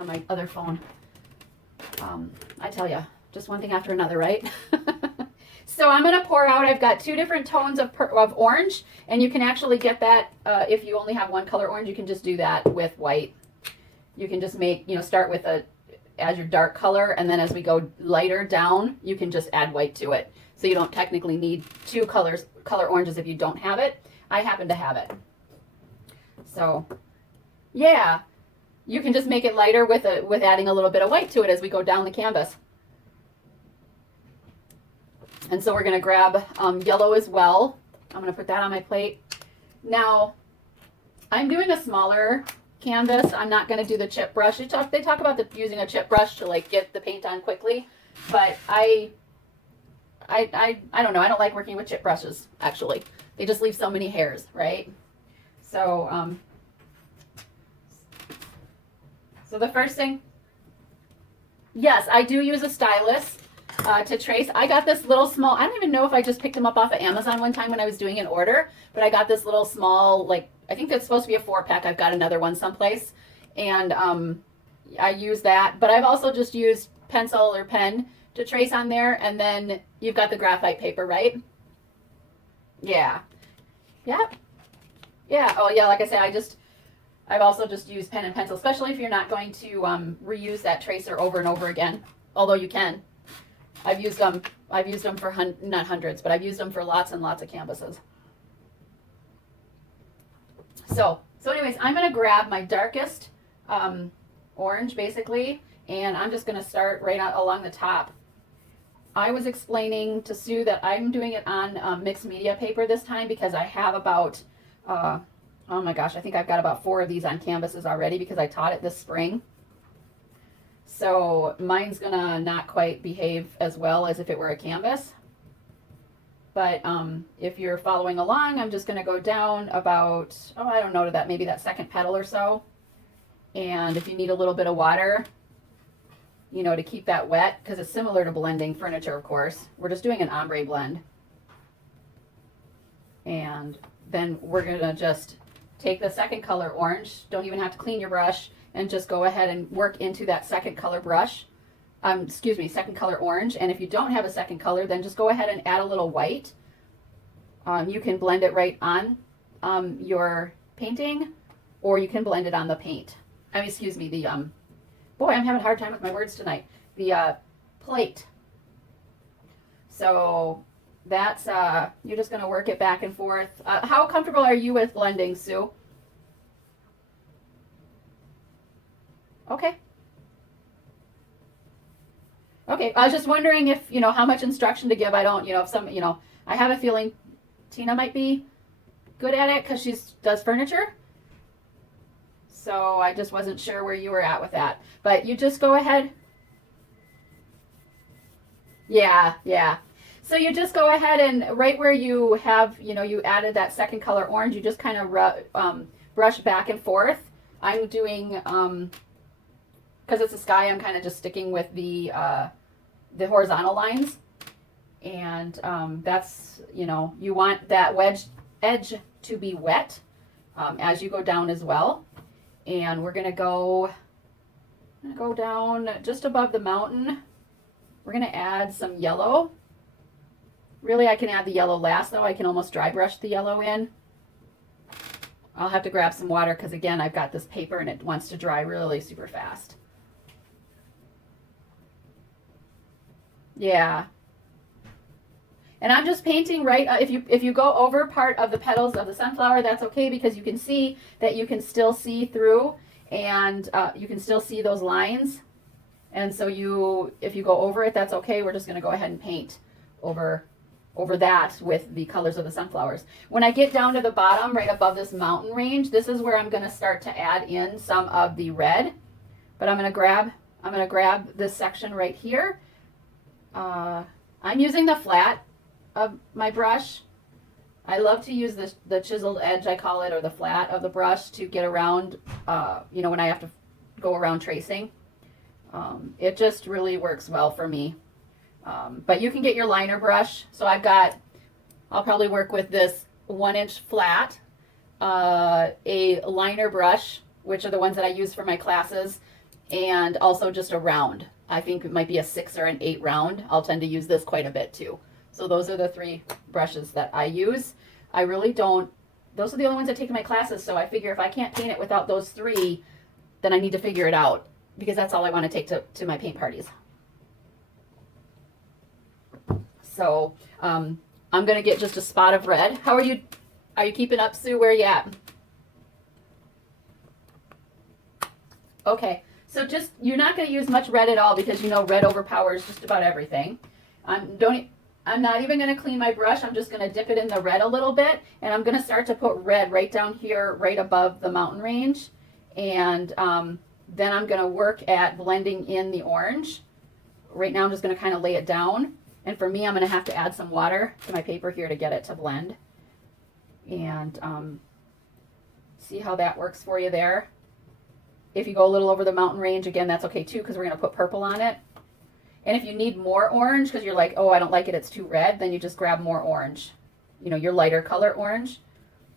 on my other phone. I tell you, just one thing after another, right? So I'm going to pour out, I've got two different tones of orange, and you can actually get that, if you only have one color orange, you can just do that with white. You can just make, start with add your dark color, and then as we go lighter down, you can just add white to it. So you don't technically need two color oranges if you don't have it. I happen to have it. So yeah, you can just make it lighter with adding a little bit of white to it as we go down the canvas. And so we're going to grab yellow as well. I'm going to put that on my plate. Now, I'm doing a smaller canvas. I'm not going to do the chip brush. They talk about using a chip brush to like get the paint on quickly, but I don't know. I don't like working with chip brushes, actually. They just leave so many hairs, right? So, so the first thing, yes, I do use a stylus to trace. I got this little small, I don't even know if I just picked them up off of Amazon one time when I was doing an order, but I got this little small, like, I think that's supposed to be a 4-pack. I've got another one someplace, and I use that, but I've also just used pencil or pen to trace on there, and then you've got the graphite paper, right? Yeah. Yep. Yeah. Oh yeah, like I said, I've also just used pen and pencil, especially if you're not going to reuse that tracer over and over again, although you can. I've used them for not hundreds, but I've used them for lots and lots of canvases. So anyways, I'm going to grab my darkest orange, basically, and I'm just going to start right out along the top. I was explaining to Sue that I'm doing it on mixed media paper this time because I have about, oh my gosh, I think I've got about 4 of these on canvases already because I taught it this spring. So mine's gonna not quite behave as well as if it were a canvas. But if you're following along, I'm just gonna go down about, I don't know, to that, maybe that second petal or so. And if you need a little bit of water, to keep that wet, because it's similar to blending furniture, of course. We're just doing an ombre blend. And then we're gonna just take the second color orange, don't even have to clean your brush, and just go ahead and work into that second color second color orange. And if you don't have a second color, then just go ahead and add a little white. You can blend it right on your painting, or you can blend it on the paint. Boy, I'm having a hard time with my words tonight. The plate. So that's, you're just going to work it back and forth. How comfortable are you with blending, Sue? Okay. Okay, I was just wondering if, how much instruction to give. I don't, I have a feeling Tina might be good at it because she does furniture. So I just wasn't sure where you were at with that. But you just go ahead. Yeah. So you just go ahead and right where you have, you added that second color orange, you just kind of brush back and forth. I'm doing, because it's a sky, I'm kind of just sticking with the horizontal lines. And that's, you want that edge to be wet as you go down as well. And we're going to go down just above the mountain. We're going to add some yellow. Really, I can add the yellow last, though. I can almost dry brush the yellow in. I'll have to grab some water because, again, I've got this paper and it wants to dry really super fast. Yeah. And I'm just painting right, if you go over part of the petals of the sunflower, that's okay because you can see that you can still see through and you can still see those lines. And so if you go over it, that's okay. We're just going to go ahead and paint over that with the colors of the sunflowers. When I get down to the bottom, right above this mountain range, this is where I'm going to start to add in some of the red. But I'm going to grab this section right here. I'm using the flat of my brush. I love to use the chiseled edge, I call it, or the flat of the brush to get around, when I have to go around tracing. It just really works well for me. But you can get your liner brush. So I'll probably work with this 1-inch flat, a liner brush, which are the ones that I use for my classes, and also just a round. I think it might be a 6 or an 8 round. I'll tend to use this quite a bit too. So those are the 3 brushes that I use. I really don't, those are the only ones I take in my classes, so I figure if I can't paint it without those 3, then I need to figure it out, because that's all I want to take to my paint parties. So I'm going to get just a spot of red. How are you keeping up, Sue? Where are you at? Okay, so just, you're not going to use much red at all, because you know red overpowers just about everything. I'm not even going to clean my brush. I'm just going to dip it in the red a little bit, and I'm going to start to put red right down here, right above the mountain range. And then I'm going to work at blending in the orange. Right now I'm just going to kind of lay it down. And for me, I'm going to have to add some water to my paper here to get it to blend. And see how that works for you there. If you go a little over the mountain range, again, that's okay too, because we're going to put purple on it. And if you need more orange, because you're like, oh, I don't like it, it's too red, then you just grab more orange. You know, your lighter color orange.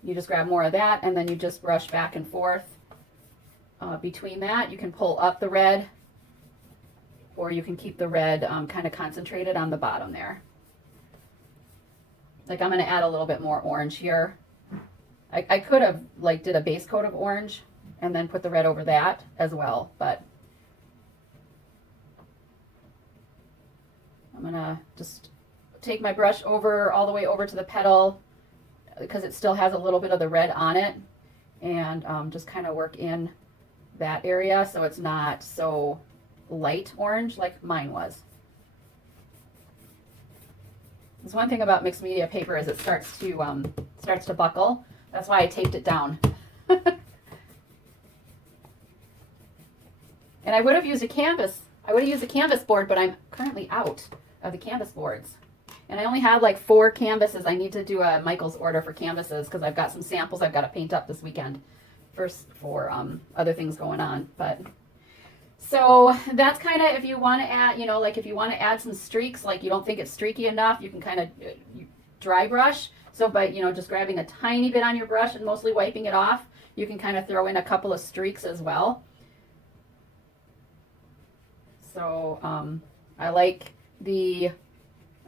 You just grab more of that, and then you just brush back and forth between that. You can pull up the red, or you can keep the red kind of concentrated on the bottom there. Like, I'm going to add a little bit more orange here. I could have, like, did a base coat of orange and then put the red over that as well, but I'm going to just take my brush over all the way over to the petal, because it still has a little bit of the red on it, and just kind of work in that area so it's not so light orange like mine was. There's one thing about mixed media paper is it starts to buckle. That's why I taped it down. And I would have used a canvas. I would have used a canvas board, but I'm currently out of the canvas boards. And I only have like 4 canvases. I need to do a Michael's order for canvases, because I've got some samples I've got to paint up this weekend for other things going on. But so that's kind of, if you want to add, you know, like if you want to add some streaks, like you don't think it's streaky enough, you can kind of dry brush. So by, you know, just grabbing a tiny bit on your brush and mostly wiping it off, you can kind of throw in a couple of streaks as well. So I like I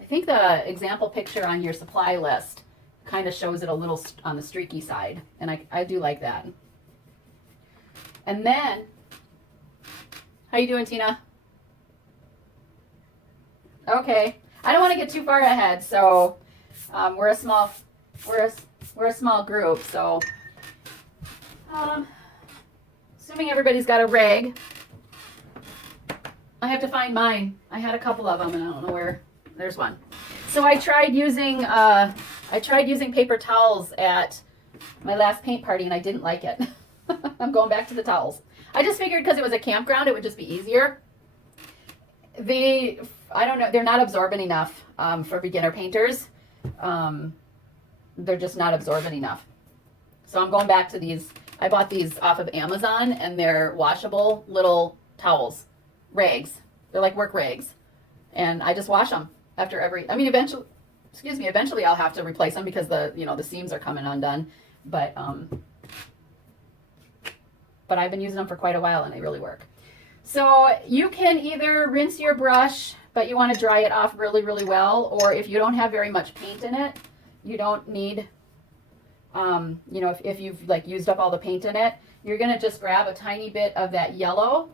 think the example picture on your supply list kind of shows it a little on the streaky side, and I do like that. And then, how you doing, Tina? Okay, I don't want to get too far ahead, so we're a small group, so assuming everybody's got a rag. I have to find mine. I had a couple of them, and I don't know where. There's one. So I tried using paper towels at my last paint party, and I didn't like it. I'm going back to the towels. I just figured because it was a campground, it would just be easier. I don't know, they're not absorbent enough for beginner painters. They're just not absorbent enough. So I'm going back to these. I bought these off of Amazon, and they're washable little towels. Rags. They're like work rags. And I just wash them after eventually I'll have to replace them, because the seams are coming undone. But I've been using them for quite a while, and they really work. So you can either rinse your brush, but you want to dry it off really, really well, or if you don't have very much paint in it, you don't need, if you've like used up all the paint in it, you're going to just grab a tiny bit of that yellow,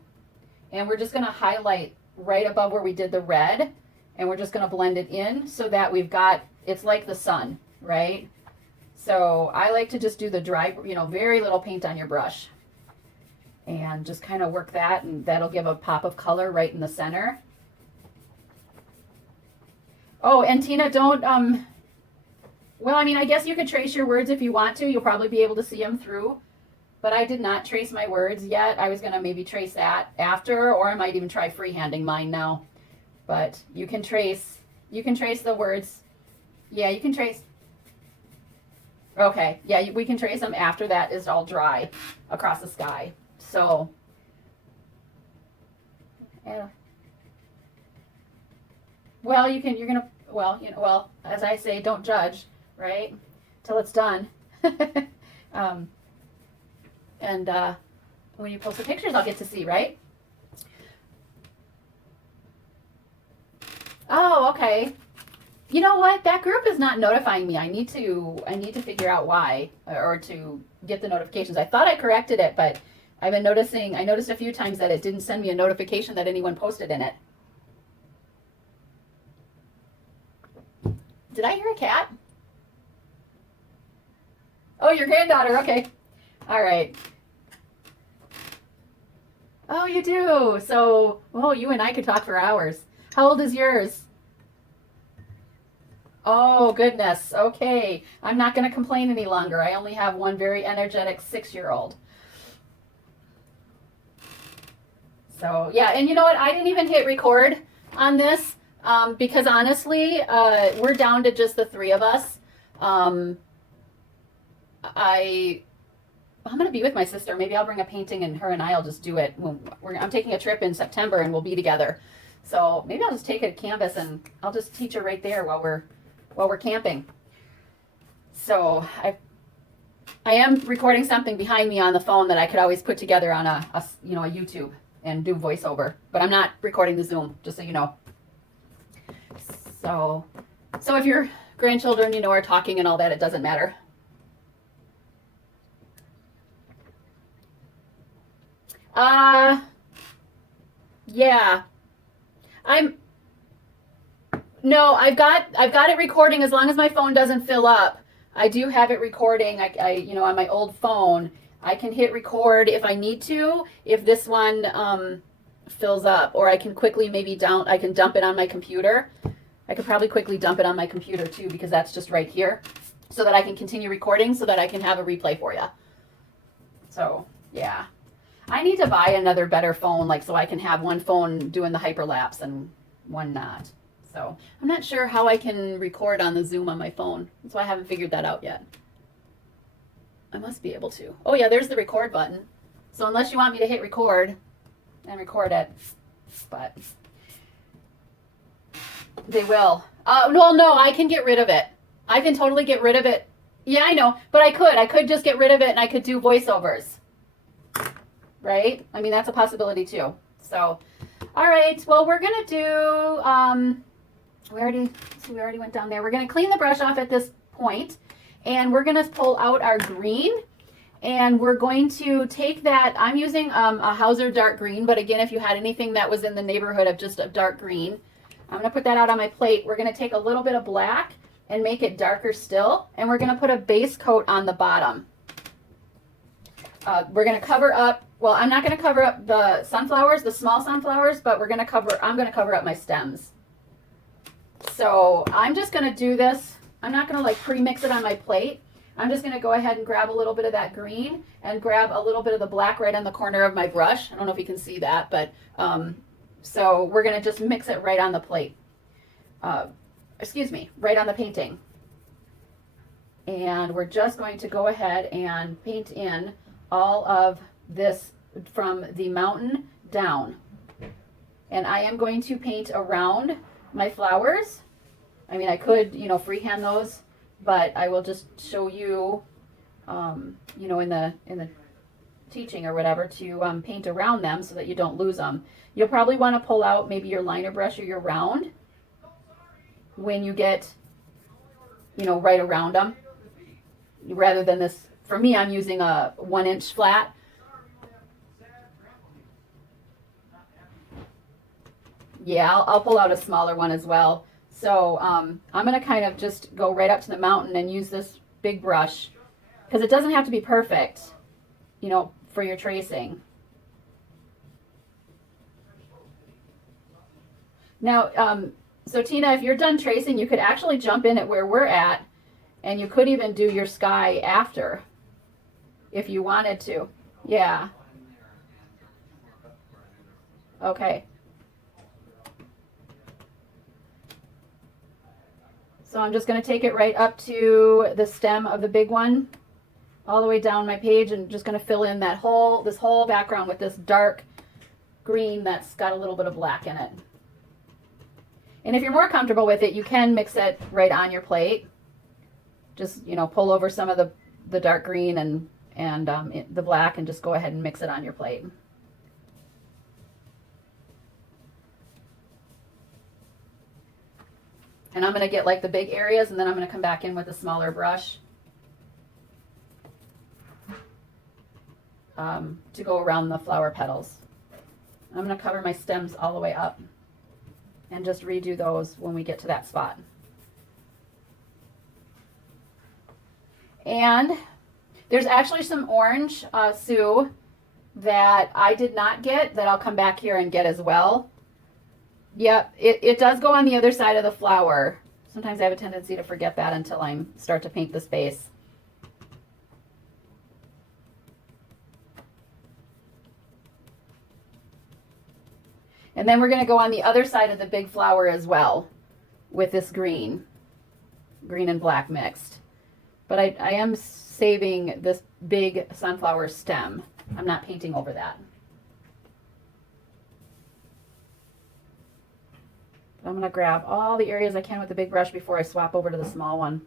and we're just going to highlight right above where we did the red, and we're just going to blend it in so that we've got, it's like the sun, right? So I like to just do the dry, very little paint on your brush, and just kind of work that, and that'll give a pop of color right in the center. Oh, and Tina, don't, well, I mean, I guess you could trace your words if you want to. You'll probably be able to see them through. But I did not trace my words yet. I was going to maybe trace that after, or I might even try freehanding mine now. But you can trace the words. Yeah, you can trace. Okay, yeah, we can trace them after that is all dry across the sky. So, yeah. Well, as I say, don't judge, right? Till it's done. And when you post the pictures, I'll get to see, right? Okay. You know what? That group is not notifying me. I need to figure out why, or to get the notifications. I thought I corrected it, but I've been noticing, I noticed a few times that it didn't send me a notification that anyone posted in it. Did I hear a cat? Oh, your granddaughter. Okay. All right. Oh, you do. So, oh, you and I could talk for hours. How old is yours? Oh, goodness. Okay. I'm not going to complain any longer. I only have one very energetic 6-year-old. So, yeah. And you know what? I didn't even hit record on this because honestly, we're down to just the 3 of us. I'm going to be with my sister. Maybe I'll bring a painting and her and I'll just do it. I'm taking a trip in September and we'll be together. So maybe I'll just take a canvas and I'll just teach her right there while we're camping. So I am recording something behind me on the phone that I could always put together on a YouTube and do voiceover. But I'm not recording the Zoom, just so you know. So if your grandchildren, are talking and all that, it doesn't matter. Yeah. No, I've got it recording as long as my phone doesn't fill up. I do have it recording. I on my old phone, I can hit record if I need to, if this one fills up, or I can quickly I can dump it on my computer. I could probably quickly dump it on my computer too, because that's just right here, so that I can continue recording, so that I can have a replay for you. So, yeah. I need to buy another better phone, so I can have one phone doing the hyperlapse and one not. So I'm not sure how I can record on the Zoom on my phone. That's why I haven't figured that out yet. I must be able to. Oh yeah, there's the record button. So unless you want me to hit record and record it, but they will. No, I can get rid of it. I can totally get rid of it. Yeah, I know, but I could just get rid of it and I could do voiceovers. Right? I mean, that's a possibility too. So, all right. Well, we're going to do, we already went down there. We're going to clean the brush off at this point, and we're going to pull out our green, and we're going to take that. I'm using a Hauser dark green, but again, if you had anything that was in the neighborhood of just a dark green, I'm going to put that out on my plate. We're going to take a little bit of black and make it darker still, and we're going to put a base coat on the bottom. We're going to cover up. Well, I'm not going to cover up the sunflowers, the small sunflowers, but I'm going to cover up my stems. So I'm just going to do this. I'm not going to pre-mix it on my plate. I'm just going to go ahead and grab a little bit of that green and grab a little bit of the black right on the corner of my brush. I don't know if you can see that, but so we're going to just mix it right on the plate. Right on the painting. And we're just going to go ahead and paint in all of this from the mountain down. And I am going to paint around my flowers. I mean, I could, freehand those, but I will just show you, in the teaching or whatever, to paint around them so that you don't lose them. You'll probably want to pull out maybe your liner brush or your round when you get, right around them, rather than this. For me, I'm using a 1-inch flat. Yeah, I'll pull out a smaller one as well. So I'm going to kind of just go right up to the mountain and use this big brush, because it doesn't have to be perfect, for your tracing. Now, so Tina, if you're done tracing, you could actually jump in at where we're at, and you could even do your sky after, if you wanted to. Yeah. Okay. So I'm just going to take it right up to the stem of the big one, all the way down my page, and just going to fill in this whole background with this dark green that's got a little bit of black in it. And if you're more comfortable with it, you can mix it right on your plate. Just, pull over some of the dark green and the black, and just go ahead and mix it on your plate. And I'm going to get like the big areas, and then I'm going to come back in with a smaller brush to go around the flower petals. I'm going to cover my stems all the way up and just redo those when we get to that spot. And there's actually some orange, Sue, that I did not get that I'll come back here and get as well. Yep, it does go on the other side of the flower. Sometimes I have a tendency to forget that until I start to paint this base. And then we're going to go on the other side of the big flower as well with this green and black mixed. But I am saving this big sunflower stem. I'm not painting over that. I'm going to grab all the areas I can with the big brush before I swap over to the small one.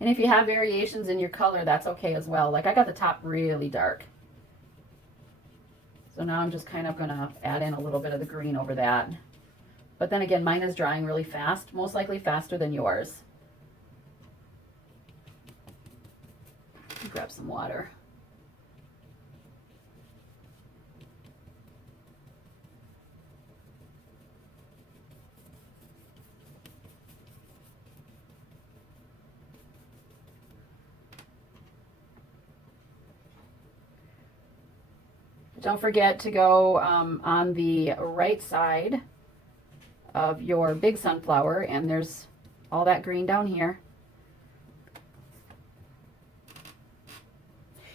And if you have variations in your color, that's okay as well. Like I got the top really dark. So now I'm just kind of going to add in a little bit of the green over that. But then again, mine is drying really fast, most likely faster than yours. Grab some water. Don't forget to go on the right side of your big sunflower, and there's all that green down here.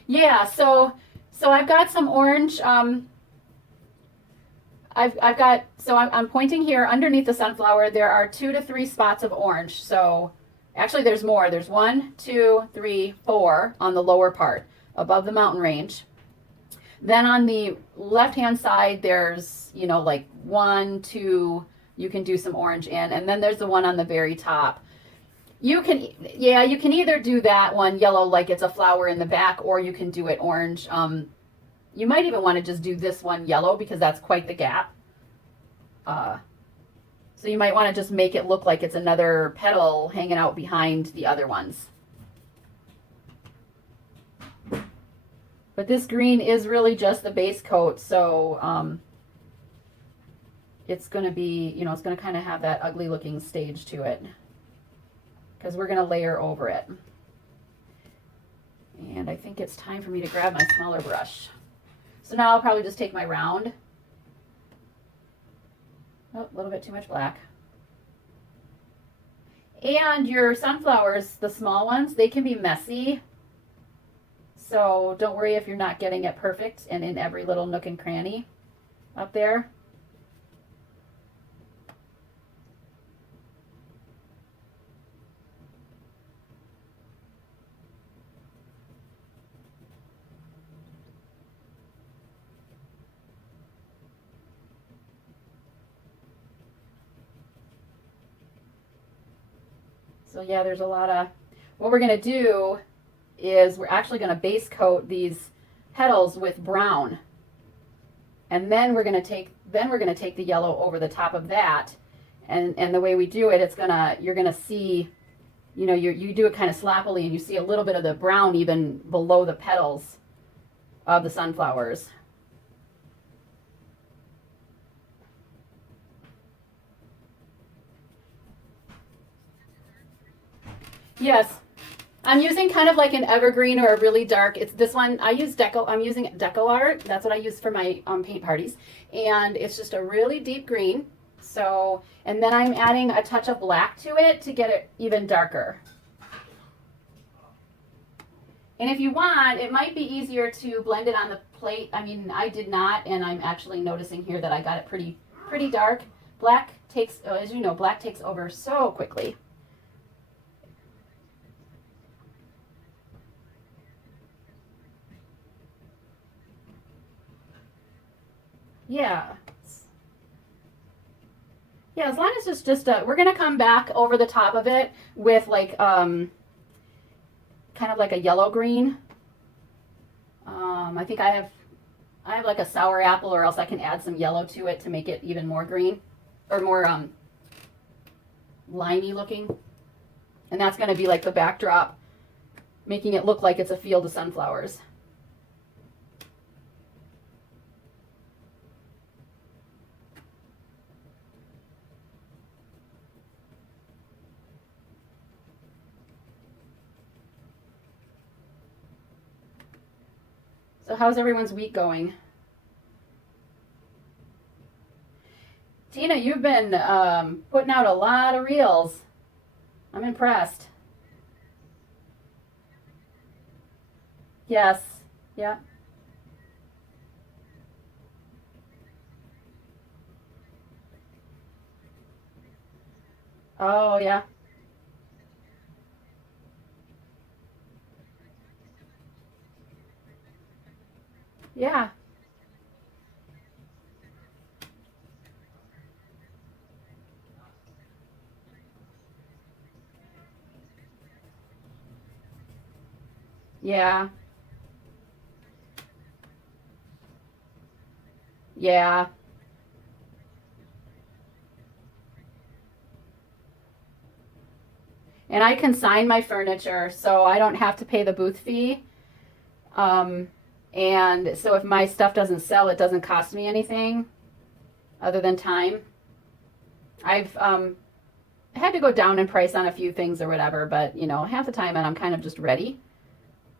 Yeah, so I've got some orange. I'm pointing here underneath the sunflower. There are 2 to 3 spots of orange. So actually there's more. There's 1, 2, 3, 4 on the lower part above the mountain range. Then on the left-hand side, there's, you know, like 1, 2, you can do some orange in, and then there's the one on the very top. You can either do that one yellow like it's a flower in the back, or you can do it orange. You might even want to just do this one yellow because that's quite the gap. So you might want to just make it look like it's another petal hanging out behind the other ones. But this green is really just the base coat, so it's going to be, you know, it's going to kind of have that ugly looking stage to it because we're going to layer over it. And I think it's time for me to grab my smaller brush. So now I'll probably just take my round. Oh, a little bit too much black. And your sunflowers, the small ones, they can be messy. So don't worry if you're not getting it perfect and in every little nook and cranny up there. So yeah, there's a lot of, what we're going to do is we're actually going to base coat these petals with brown. And then we're going to take the yellow over the top of that. And the way we do it, you're going to see, you know, you do it kind of sloppily and you see a little bit of the brown even below the petals of the sunflowers. Yes. I'm using kind of like an evergreen or a really dark. It's this one. I'm using Deco Art. That's what I use for my paint parties. And it's just a really deep green. So, and then I'm adding a touch of black to it to get it even darker. And if you want, it might be easier to blend it on the plate. I mean, I did not, and I'm actually noticing here that I got it pretty dark. Black takes, as you know, black takes over so quickly. Yeah. Yeah, as long as it's just we're gonna come back over the top of it with like kind of like a yellow green. I think I have like a sour apple, or else I can add some yellow to it to make it even more green or more limey looking. And that's going to be like the backdrop, making it look like it's a field of sunflowers. So how's everyone's week going? Tina, you've been putting out a lot of reels. I'm impressed. Yes. Yeah. Oh, yeah. Yeah. Yeah. Yeah. And I consign my furniture, so I don't have to pay the booth fee. Um, and so if my stuff doesn't sell, it doesn't cost me anything other than time. I've had to go down in price on a few things or whatever, but half the time, and I'm kind of just ready.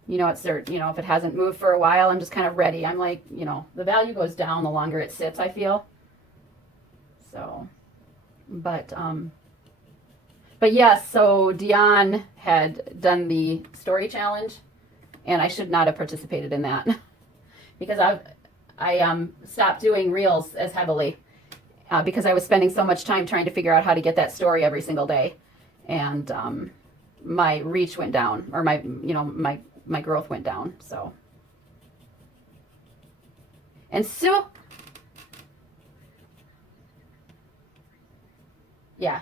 It's there. If it hasn't moved for a while, I'm just kind of ready. I'm like, the value goes down the longer it sits, I feel. So, but yes. So Dion had done the story challenge, and I should not have participated in that because I stopped doing reels as heavily because I was spending so much time trying to figure out how to get that story every single day, and my reach went down, or my growth went down. So, and Sue, yeah,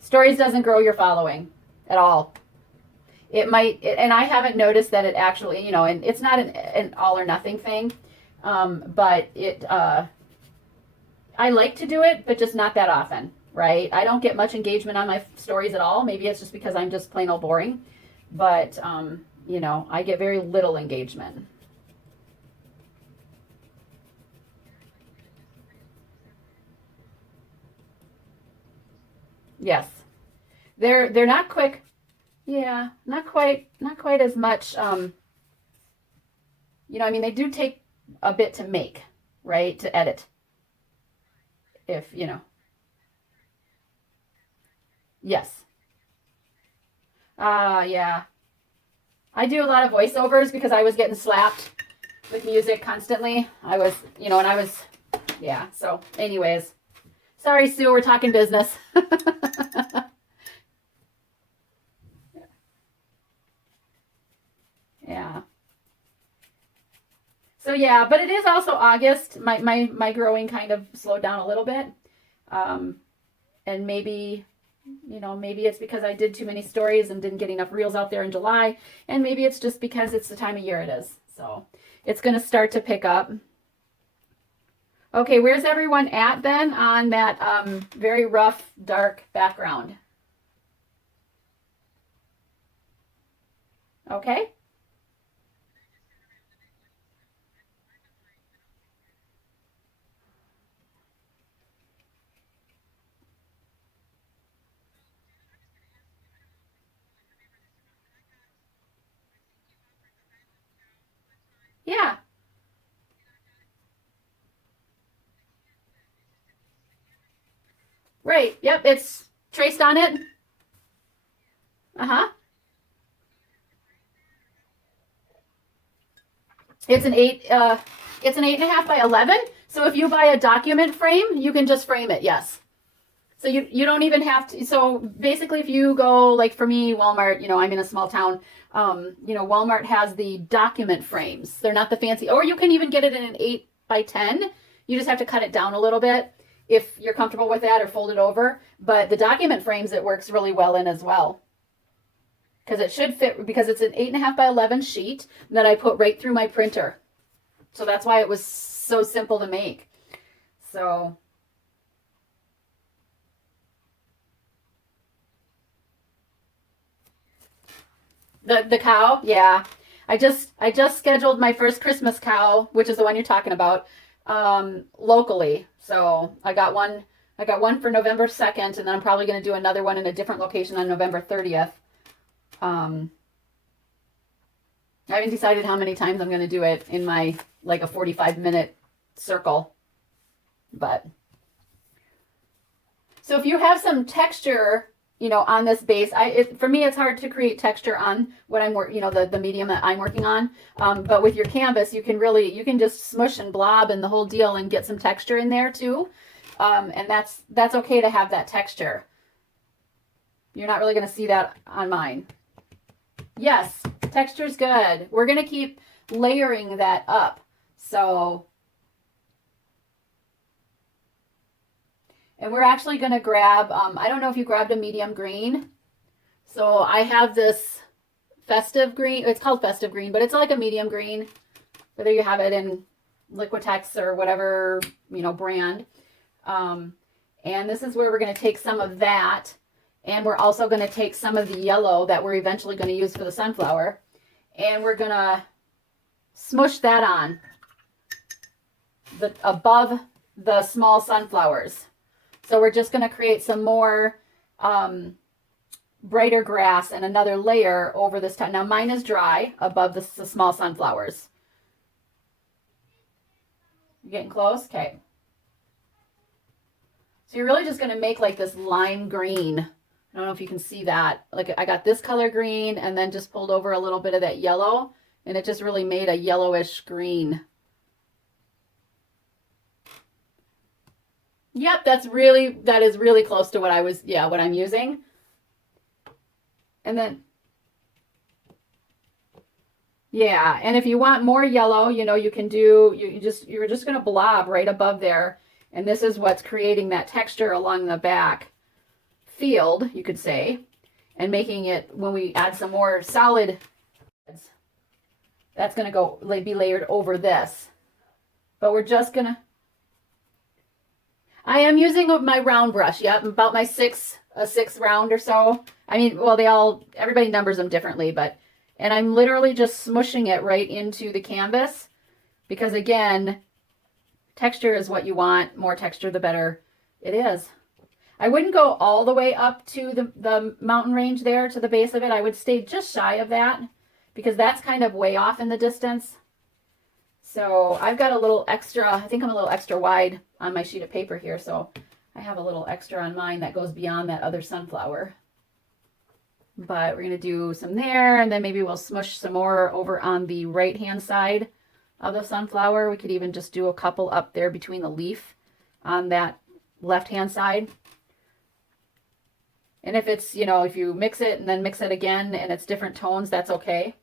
stories doesn't grow your following at all. It might, and I haven't noticed that it actually, and it's not an all or nothing thing, but I like to do it, but just not that often, right? I don't get much engagement on my stories at all. Maybe it's just because I'm just plain old boring, but I get very little engagement. Yes, they're not quick. Yeah, not quite as much. I mean, they do take a bit to make, right? To edit, if yes. Yeah. I do a lot of voiceovers because I was getting slapped with music constantly. I was, and I was, yeah. So, anyways, sorry, Sue, we're talking business. Yeah. So yeah, but it is also August. My growing kind of slowed down a little bit. Um, and maybe it's because I did too many stories and didn't get enough reels out there in July, and maybe it's just because it's the time of year it is. So it's going to start to pick up. Okay, where's everyone at then on that very rough, dark background? Okay. Yeah. Right. Yep. It's traced on it. Uh huh. It's an eight. It's an 8.5 by 11. So if you buy a document frame, you can just frame it. Yes. So you don't even have to. So basically, if you go like for me, Walmart, I'm in a small town. Walmart has the document frames. They're not the fancy, or you can even get it in an 8 by 10. You just have to cut it down a little bit, if you're comfortable with that, or fold it over. But the document frames it works really well in as well. Because it should fit, because it's an 8.5 by 11 sheet that I put right through my printer. So that's why it was so simple to make. So the cow, yeah. I just scheduled my first Christmas cow, which is the one you're talking about, locally. So I got one for November 2nd, and then I'm probably going to do another one in a different location on November 30th. I haven't decided how many times I'm going to do it in my, like, a 45-minute circle. But so if you have some texture, you know, on this base, for me, it's hard to create texture on what I'm working, you know, the medium that I'm working on. But with your canvas, you can just smush and blob and the whole deal and get some texture in there too. And that's okay to have that texture. You're not really going to see that on mine. Yes, texture's good. We're going to keep layering that up. So, and we're actually going to grab, I don't know if you grabbed a medium green. So I have this festive green. It's called festive green, but it's like a medium green, whether you have it in Liquitex or whatever, you know, brand. And this is where we're going to take some of that. And we're also going to take some of the yellow that we're eventually going to use for the sunflower. And we're going to smush that on above the small sunflowers. So we're just going to create some more brighter grass and another layer over this time. Now mine is dry above the small sunflowers. You getting close? Okay. So you're really just going to make like this lime green. I don't know if you can see that. Like I got this color green and then just pulled over a little bit of that yellow, and it just really made a yellowish green. Yep, that is really close to what what I'm using. And then, yeah, and if you want more yellow, you know, you can do, you're just going to blob right above there. And this is what's creating that texture along the back field, you could say, and making it, when we add some more solid, that's going to be layered over this. But we're just going to, I am using my round brush. Yep, about my a six round or so. I mean, well, everybody numbers them differently, and I'm literally just smushing it right into the canvas, because again, texture is what you want. More texture, the better it is. I wouldn't go all the way up to the mountain range there to the base of it. I would stay just shy of that, because that's kind of way off in the distance. So I've got a little extra, I think I'm a little extra wide on my sheet of paper here. So I have a little extra on mine that goes beyond that other sunflower. But we're going to do some there, and then maybe we'll smush some more over on the right-hand side of the sunflower. We could even just do a couple up there between the leaf on that left-hand side. And if it's, you know, if you mix it and then mix it again and it's different tones, that's okay.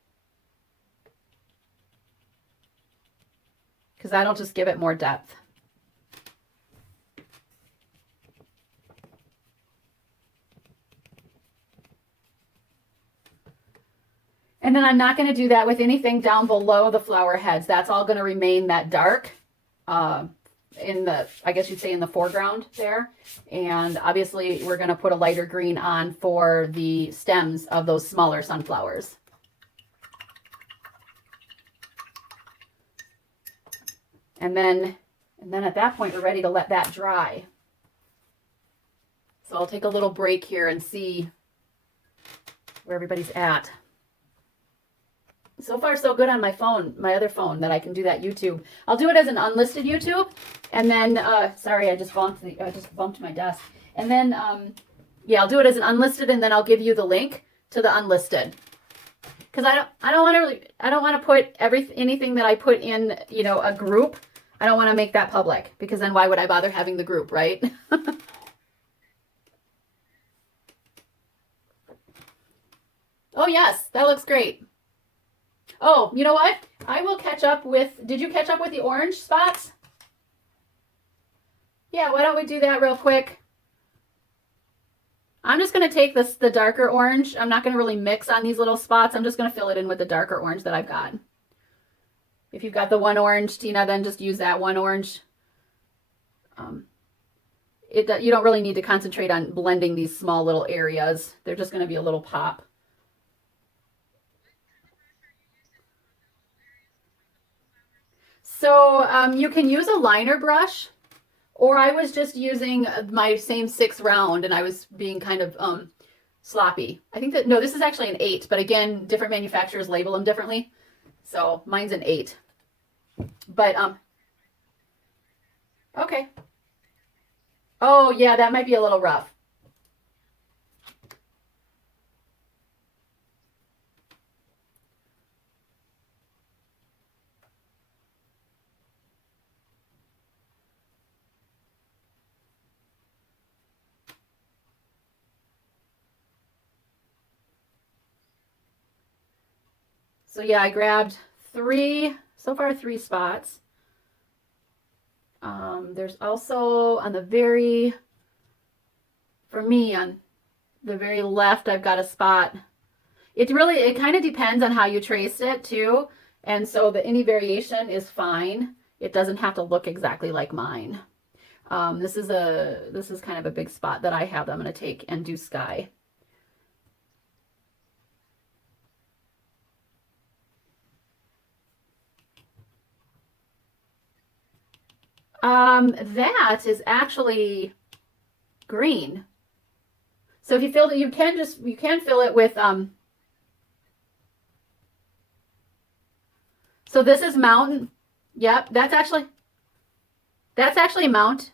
Because that'll just give it more depth. And then I'm not going to do that with anything down below the flower heads. That's all going to remain that dark in the, I guess you'd say, in the foreground there. And obviously we're going to put a lighter green on for the stems of those smaller sunflowers. And then at that point, we're ready to let that dry. So I'll take a little break here and see where everybody's at. So far, so good on my phone, my other phone, that I can do that YouTube. I'll do it as an unlisted YouTube. And then, sorry, I just bumped my desk. And then, yeah, I'll do it as an unlisted, and then I'll give you the link to the unlisted. Because I don't want to put anything that I put in, you know, a group. I don't want to make that public, because then why would I bother having the group, right? Oh yes, that looks great. Oh, you know what? I will catch up with, did you catch up with the orange spots? Yeah, why don't we do that real quick? I'm just going to take the darker orange. I'm not going to really mix on these little spots. I'm just going to fill it in with the darker orange that I've got. If you've got the one orange, Tina, then just use that one orange. You don't really need to concentrate on blending these small little areas. They're just going to be a little pop. So you can use a liner brush, or I was just using my same 6 round and I was being kind of sloppy. I think that, no, this is actually an 8, but again, different manufacturers label them differently. So mine's an 8. But, okay. Oh yeah, that might be a little rough. So yeah, I grabbed 3, so far 3 spots. There's also on the very, for me, on the very left, I've got a spot. It kind of depends on how you traced it too. And so any variation is fine. It doesn't have to look exactly like mine. This is kind of a big spot that I have that I'm going to take and do sky. That is actually green. So if you filled it, you can fill it with, so this is mountain. Yep, that's actually mount.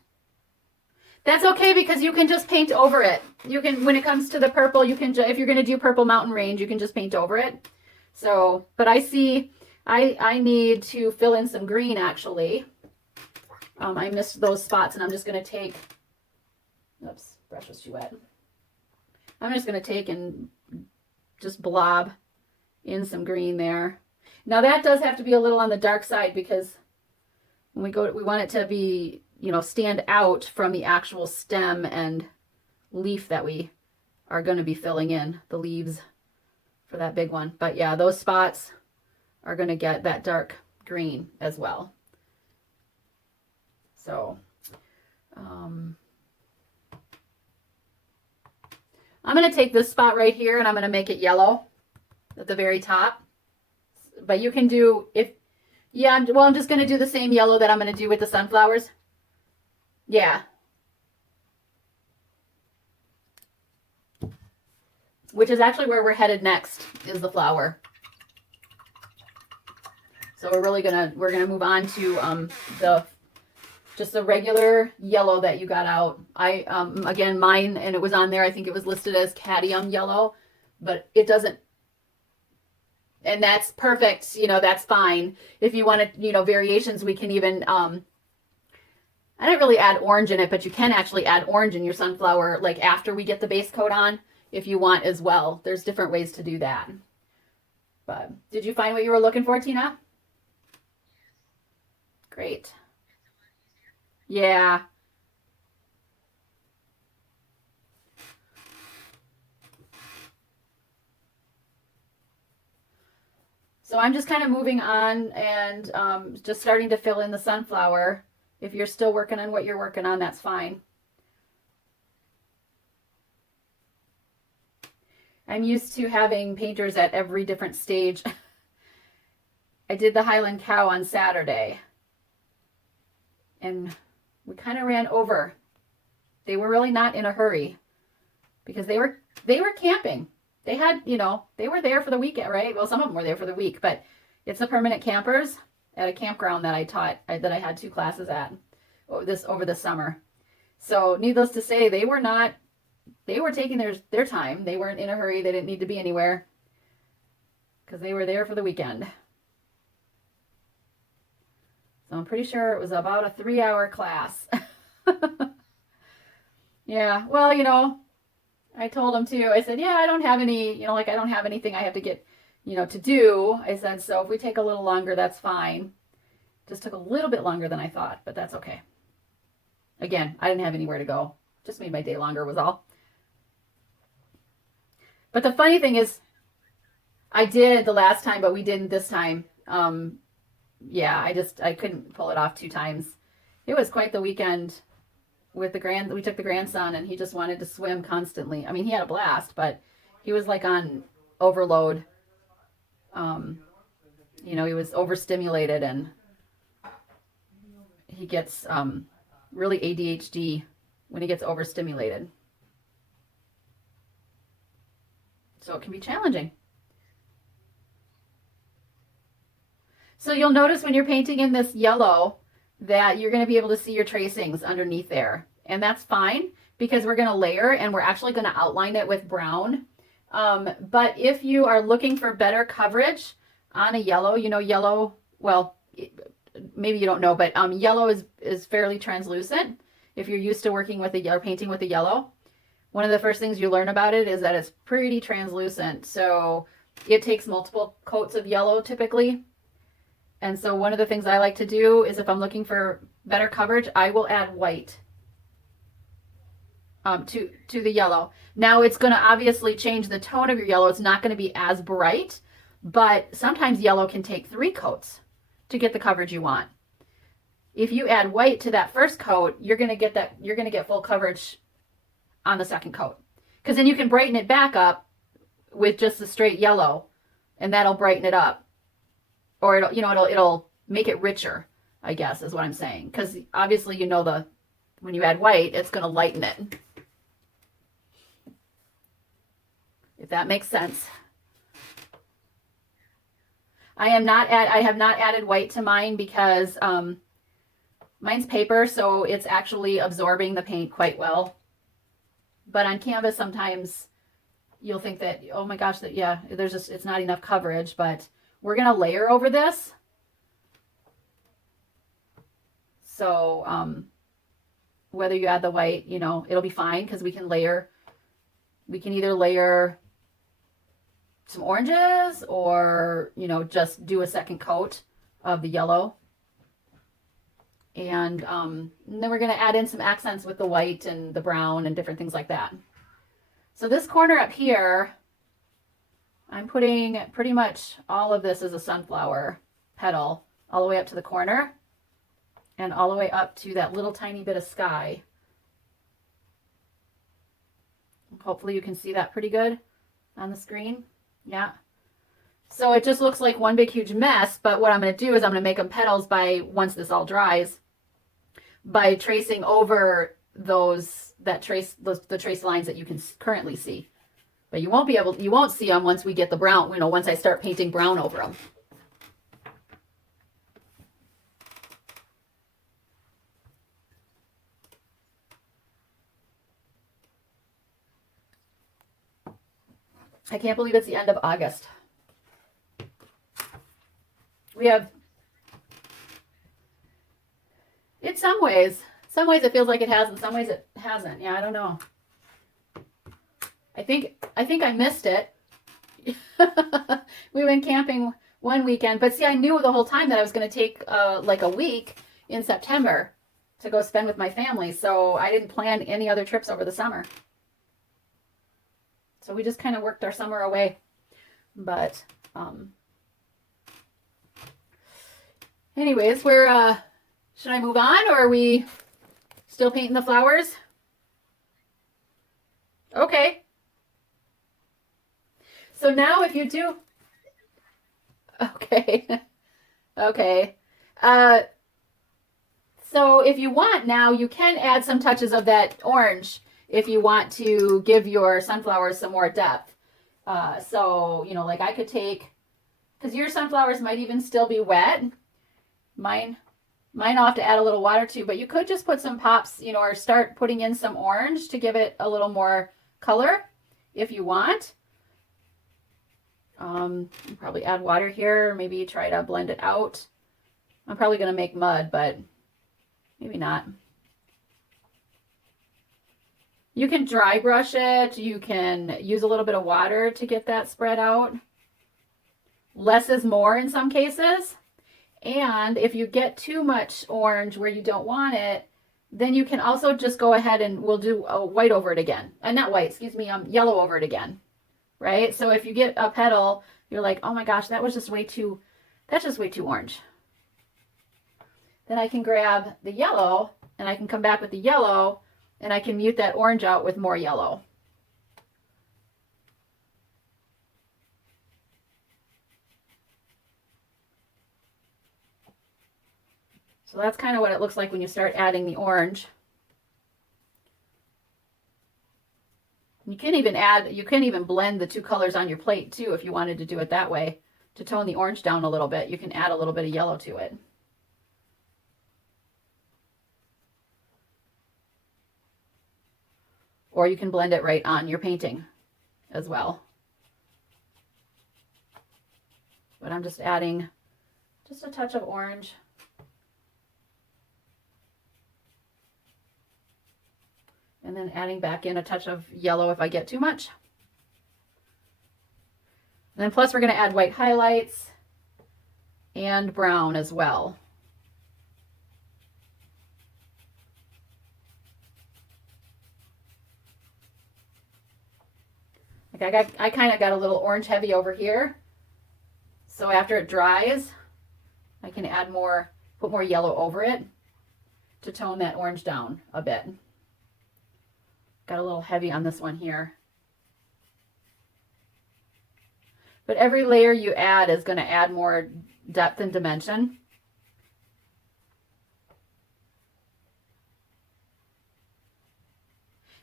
That's okay because you can just paint over it. You can, when it comes to the purple, you can, if you're going to do purple mountain range, you can just paint over it. So, but I see, I need to fill in some green actually. I missed those spots and I'm just going to take, oops, brush was too wet. I'm just going to take and just blob in some green there. Now that does have to be a little on the dark side because when we want it to be, you know, stand out from the actual stem and leaf that we are going to be filling in, the leaves for that big one. But yeah, those spots are going to get that dark green as well. So, I'm going to take this spot right here and I'm going to make it yellow at the very top. But you can do, yeah, well, I'm just going to do the same yellow that I'm going to do with the sunflowers. Yeah. Which is actually where we're headed next, is the flower. So we're going to move on to just the regular yellow that you got out. Again, mine, and it was on there, I think it was listed as cadmium yellow, but it doesn't, and that's perfect, you know, that's fine. If you wanted, you know, variations, we can even, I didn't really add orange in it, but you can actually add orange in your sunflower, like after we get the base coat on, if you want as well. There's different ways to do that. But did you find what you were looking for, Tina? Great. Yeah. So I'm just kind of moving on and just starting to fill in the sunflower. If you're still working on what you're working on, that's fine. I'm used to having painters at every different stage. I did the Highland Cow on Saturday. And we kind of ran over. They were really not in a hurry because they were camping. They had, you know, they were there for the weekend, right? Well, some of them were there for the week, but it's the permanent campers at a campground that that I had 2 classes at over the summer. So needless to say, they were taking their time. They weren't in a hurry. They didn't need to be anywhere because they were there for the weekend. So I'm pretty sure it was about a 3-hour class. Yeah, well, you know, I told him too. I said, yeah, I don't have any, you know, like I don't have anything I have to get, you know, to do. I said, so if we take a little longer, that's fine. Just took a little bit longer than I thought, but that's okay. Again, I didn't have anywhere to go. Just made my day longer was all. But the funny thing is, I did the last time, but we didn't this time. Yeah, I couldn't pull it off 2 times. It was quite the weekend with we took the grandson and he just wanted to swim constantly. I mean, he had a blast, but he was like on overload. You know, he was overstimulated and he gets really ADHD when he gets overstimulated. So it can be challenging. So you'll notice when you're painting in this yellow that you're going to be able to see your tracings underneath there. And that's fine because we're going to layer and we're actually going to outline it with brown. But if you are looking for better coverage on a yellow, you know, yellow, well, maybe you don't know, but yellow is fairly translucent. If you're used to working with or painting with a yellow, one of the first things you learn about it is that it's pretty translucent. So it takes multiple coats of yellow typically. And so one of the things I like to do is if I'm looking for better coverage, I will add white to the yellow. Now it's going to obviously change the tone of your yellow. It's not going to be as bright, but sometimes yellow can take 3 coats to get the coverage you want. If you add white to that first coat, you're going to get full coverage on the second coat. Because then you can brighten it back up with just the straight yellow, and that'll brighten it up. Or it'll make it richer, I guess is what I'm saying. Because obviously, you know, when you add white, it's going to lighten it. If that makes sense. I have not added white to mine because mine's paper, so it's actually absorbing the paint quite well. But on canvas, sometimes you'll think that, oh my gosh, it's not enough coverage, but we're going to layer over this. So whether you add the white, you know, it'll be fine because we can either layer some oranges or, you know, just do a second coat of the yellow. And then we're going to add in some accents with the white and the brown and different things like that. So this corner up here, I'm putting pretty much all of this as a sunflower petal all the way up to the corner and all the way up to that little tiny bit of sky. Hopefully you can see that pretty good on the screen. Yeah. So it just looks like one big huge mess, but what I'm going to do is I'm going to make them petals once this all dries, by tracing over the trace lines that you can currently see. But you won't see them once we get the brown, you know, once I start painting brown over them. I can't believe it's the end of August. We have, in some ways it feels like it has, in some ways it hasn't. Yeah, I don't know. I think I missed it. We went camping one weekend, but see, I knew the whole time that I was going to take like a week in September to go spend with my family, so I didn't plan any other trips over the summer. So we just kind of worked our summer away. But anyways, should I move on, or are we still painting the flowers? Okay. So now if you do, okay, okay. So if you want now, you can add some touches of that orange if you want to give your sunflowers some more depth. So, you know, like I could take, because your sunflowers might even still be wet. Mine I'll have to add a little water to, but you could just put some pops, you know, or start putting in some orange to give it a little more color if you want. Probably add water here, maybe try to blend it out. I'm probably going to make mud, but maybe not. You can dry brush it. You can use a little bit of water to get that spread out. Less is more in some cases. And if you get too much orange where you don't want it, then you can also just go ahead and we'll do a white over it again. Not white, excuse me, yellow over it again, right? So if you get a petal, you're like, oh my gosh, that was just way too, that's just way too orange. Then I can grab the yellow and I can come back with the yellow and I can mute that orange out with more yellow. So that's kind of what it looks like when you start adding the orange. You can even blend the two colors on your plate too if you wanted to do it that way. To tone the orange down a little bit, you can add a little bit of yellow to it. Or you can blend it right on your painting as well. But I'm just adding just a touch of orange. And then adding back in a touch of yellow if I get too much. And then plus we're going to add white highlights and brown as well. Like I kind of got a little orange heavy over here. So after it dries, I can add more, put more yellow over it to tone that orange down a bit. Got a little heavy on this one here. But every layer you add is going to add more depth and dimension.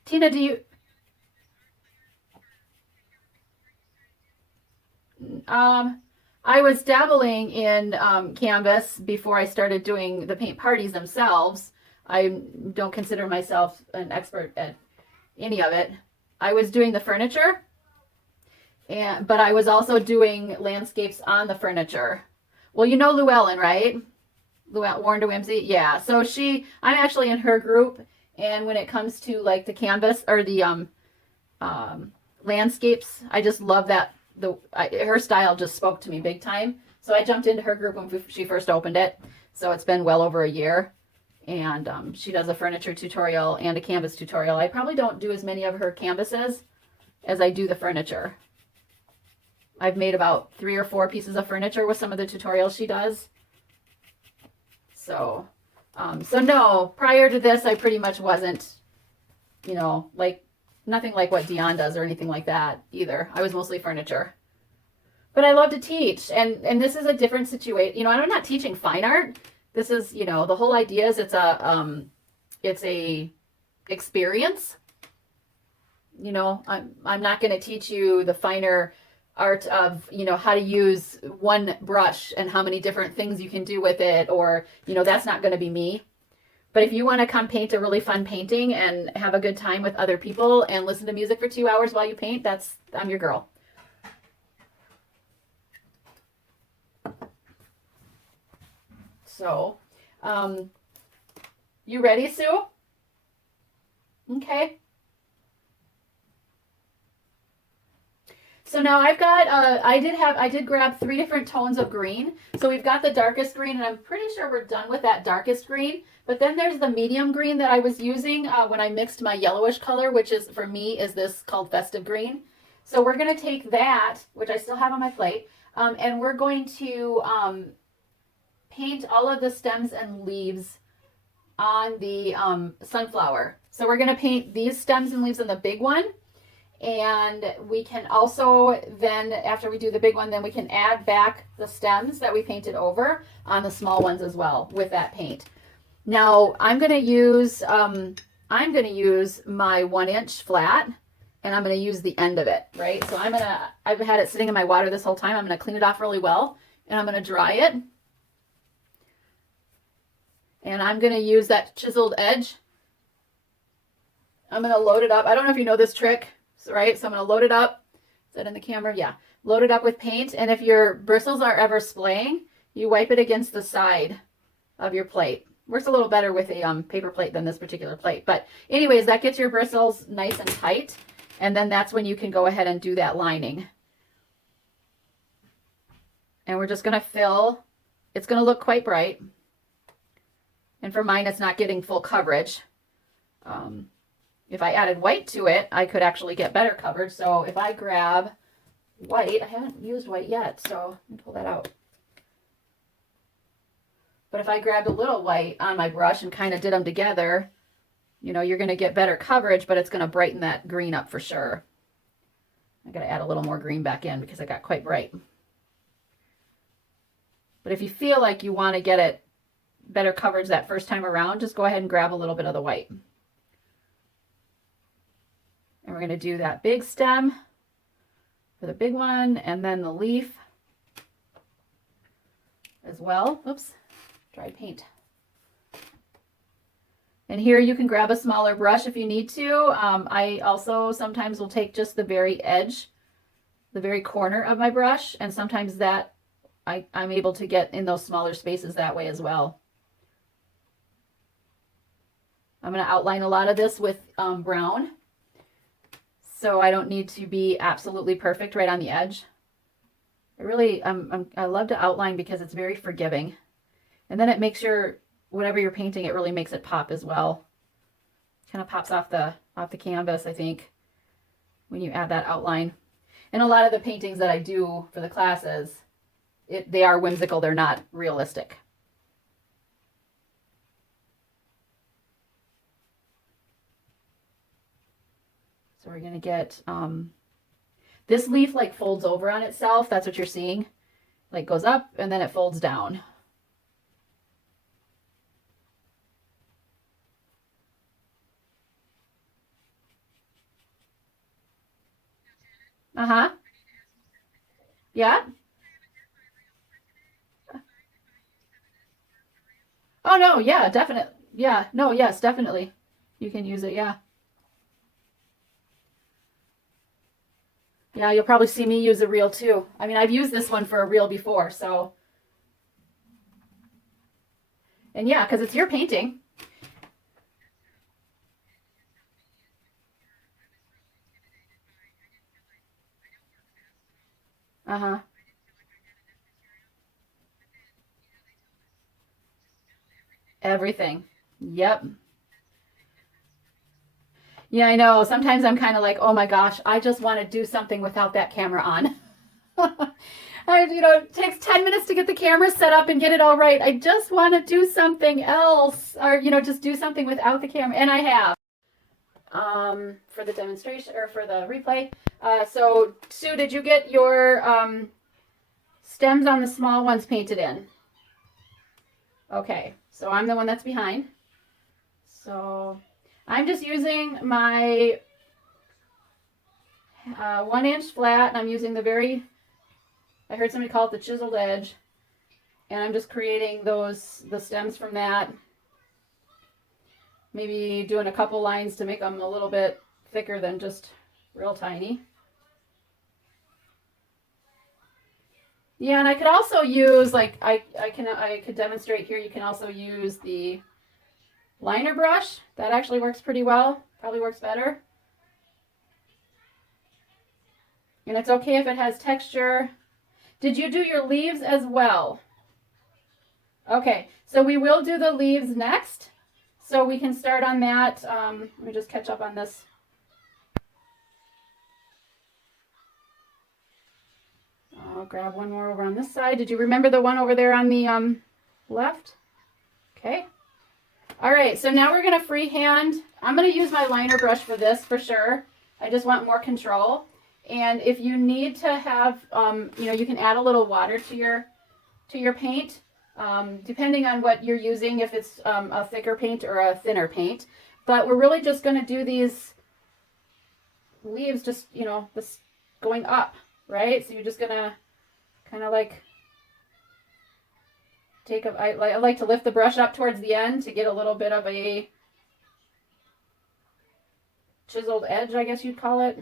Tina, do you... I was dabbling in canvas before I started doing the paint parties themselves. I don't consider myself an expert at any of it. I was doing the furniture, but I was also doing landscapes on the furniture. Well, you know Llewellyn, right? Warren to Whimsy? Yeah. So I'm actually in her group, and when it comes to like the canvas or the landscapes, I just love that. Her style just spoke to me big time. So I jumped into her group when she first opened it. So it's been well over a year. And she does a furniture tutorial and a canvas tutorial. I probably don't do as many of her canvases as I do the furniture. I've made about 3 or 4 pieces of furniture with some of the tutorials she does. So no, prior to this, I pretty much wasn't, you know, like nothing like what Dion does or anything like that either. I was mostly furniture. But I love to teach, and this is a different situation. You know, I'm not teaching fine art. This is, you know, the whole idea is it's a experience. You know, I'm not going to teach you the finer art of, you know, how to use one brush and how many different things you can do with it, or, you know, that's not going to be me. But if you want to come paint a really fun painting and have a good time with other people and listen to music for 2 hours while you paint, I'm your girl. So, you ready, Sue? Okay. So now I've got, I did grab 3 different tones of green. So we've got the darkest green, and I'm pretty sure we're done with that darkest green. But then there's the medium green that I was using when I mixed my yellowish color, which is, for me, is this called Festive Green. So we're going to take that, which I still have on my plate, and we're going to paint all of the stems and leaves on the sunflower. So we're going to paint these stems and leaves on the big one. And we can also then, after we do the big one, then we can add back the stems that we painted over on the small ones as well with that paint. Now I'm going to use my 1-inch flat, and I'm going to use the end of it, right? So I've had it sitting in my water this whole time. I'm going to clean it off really well, and I'm going to dry it. And I'm going to use that chiseled edge. I'm going to load it up. I don't know if you know this trick, right? So I'm going to load it up. Is that in the camera? Yeah. Load it up with paint. And if your bristles are ever splaying, you wipe it against the side of your plate. Works a little better with a paper plate than this particular plate. But anyways, that gets your bristles nice and tight. And then that's when you can go ahead and do that lining. And we're just going to fill. It's going to look quite bright. And for mine, it's not getting full coverage. If I added white to it, I could actually get better coverage. So if I grab white, I haven't used white yet, so let me pull that out. But if I grabbed a little white on my brush and kind of did them together, you know, you're going to get better coverage, but it's going to brighten that green up for sure. I got to add a little more green back in because it got quite bright. But if you feel like you want to get it better coverage that first time around, just go ahead and grab a little bit of the white. And we're going to do that big stem for the big one, and then the leaf as well. Oops, dry paint. And here you can grab a smaller brush if you need to. I also sometimes will take just the very edge, the very corner of my brush, and sometimes that I'm able to get in those smaller spaces that way as well. I'm going to outline a lot of this with brown, so I don't need to be absolutely perfect right on the edge. I love to outline because it's very forgiving, and then it makes whatever you're painting, it really makes it pop as well. Kind of pops off the canvas, I think, when you add that outline. And a lot of the paintings that I do for the classes, they are whimsical. They're not realistic. So we're going to get, this leaf like folds over on itself. That's what you're seeing. Like goes up and then it folds down. Uh-huh. Yeah. Oh no, yeah, definitely. Yeah, no, yes, definitely. You can use it, yeah. Yeah, you'll probably see me use a reel too. I mean, I've used this one for a reel before, so. And yeah, because it's your painting. Uh-huh. Everything. Yep. Yeah, I know. Sometimes I'm kind of like, oh my gosh, I just want to do something without that camera on. It takes 10 minutes to get the camera set up and get it all right. I just want to do something else, or, just do something without the camera. And I have, for the demonstration or for the replay. So Sue, did you get your, stems on the small ones painted in? Okay. So I'm the one that's behind. So I'm just using my 1-inch flat, and I'm using I heard somebody call it the chiseled edge, and I'm just creating the stems from that. Maybe doing a couple lines to make them a little bit thicker than just real tiny. Yeah, and I could also use, like, I could demonstrate here, you can also use the liner brush. That actually works pretty well. Probably works better. And it's okay if it has texture. Did you do your leaves as well? Okay, so we will do the leaves next. So we can start on that. Let me just catch up on this. I'll grab one more over on this side. Did you remember the one over there on the left? Okay. All right, so now we're going to freehand. I'm going to use my liner brush for this for sure. I just want more control. And if you need to have, you can add a little water to your paint, depending on what you're using, if it's a thicker paint or a thinner paint. But we're really just going to do these leaves just, this going up, right? So you're just going to kind of like I like to lift the brush up towards the end to get a little bit of a chiseled edge, I guess you'd call it.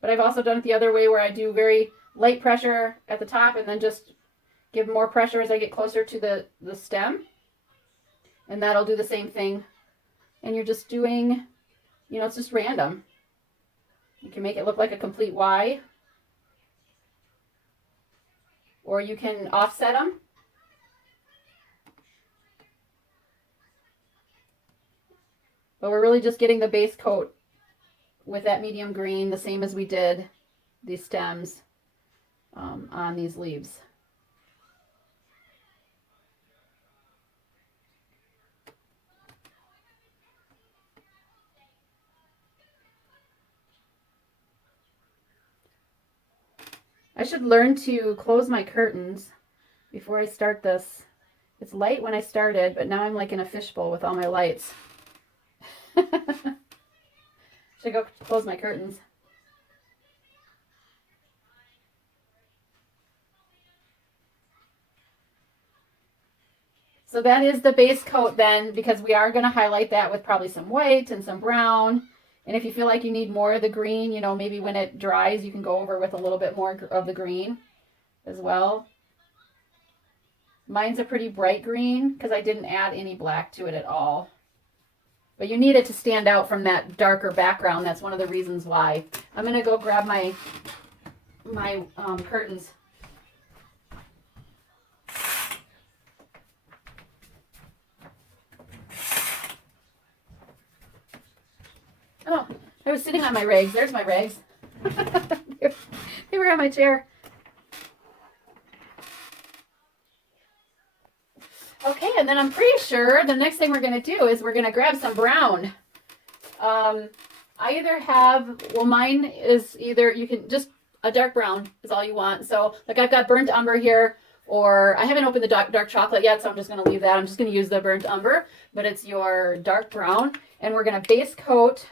But I've also done it the other way where I do very light pressure at the top and then just give more pressure as I get closer to the stem. And that'll do the same thing. And you're just doing, it's just random. You can make it look like a complete Y. Or you can offset them. But we're really just getting the base coat with that medium green, the same as we did these stems on these leaves. I should learn to close my curtains before I start this. It's light when I started, but now I'm like in a fishbowl with all my lights. Should go close my curtains. So that is the base coat then, because we are going to highlight that with probably some white and some brown. And if you feel like you need more of the green, you know, maybe when it dries, you can go over with a little bit more of the green as well. Mine's a pretty bright green because I didn't add any black to it at all. But you need it to stand out from that darker background. That's one of the reasons why. I'm going to go grab my curtains. Oh, I was sitting on my rags. There's my rags. They were on my chair. Okay, and then I'm pretty sure the next thing we're going to do is we're going to grab some brown. I either have, well, mine is either, you can just, a dark brown is all you want. So, like I've got burnt umber here, or I haven't opened the dark chocolate yet, so I'm just going to leave that. I'm just going to use the burnt umber, but it's your dark brown. And we're going to base coat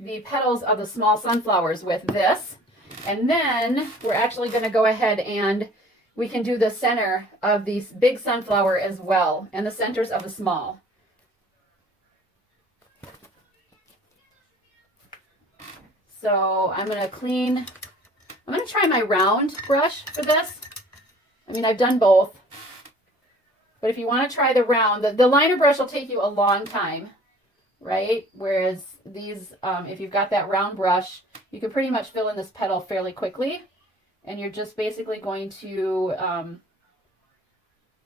the petals of the small sunflowers with this. And then we're actually going to go ahead and we can do the center of the big sunflower as well, and the centers of the small. So I'm going to try my round brush for this. I mean, I've done both. But if you want to try the round, the liner brush will take you a long time, right? Whereas these, if you've got that round brush, you can pretty much fill in this petal fairly quickly. And you're just basically going to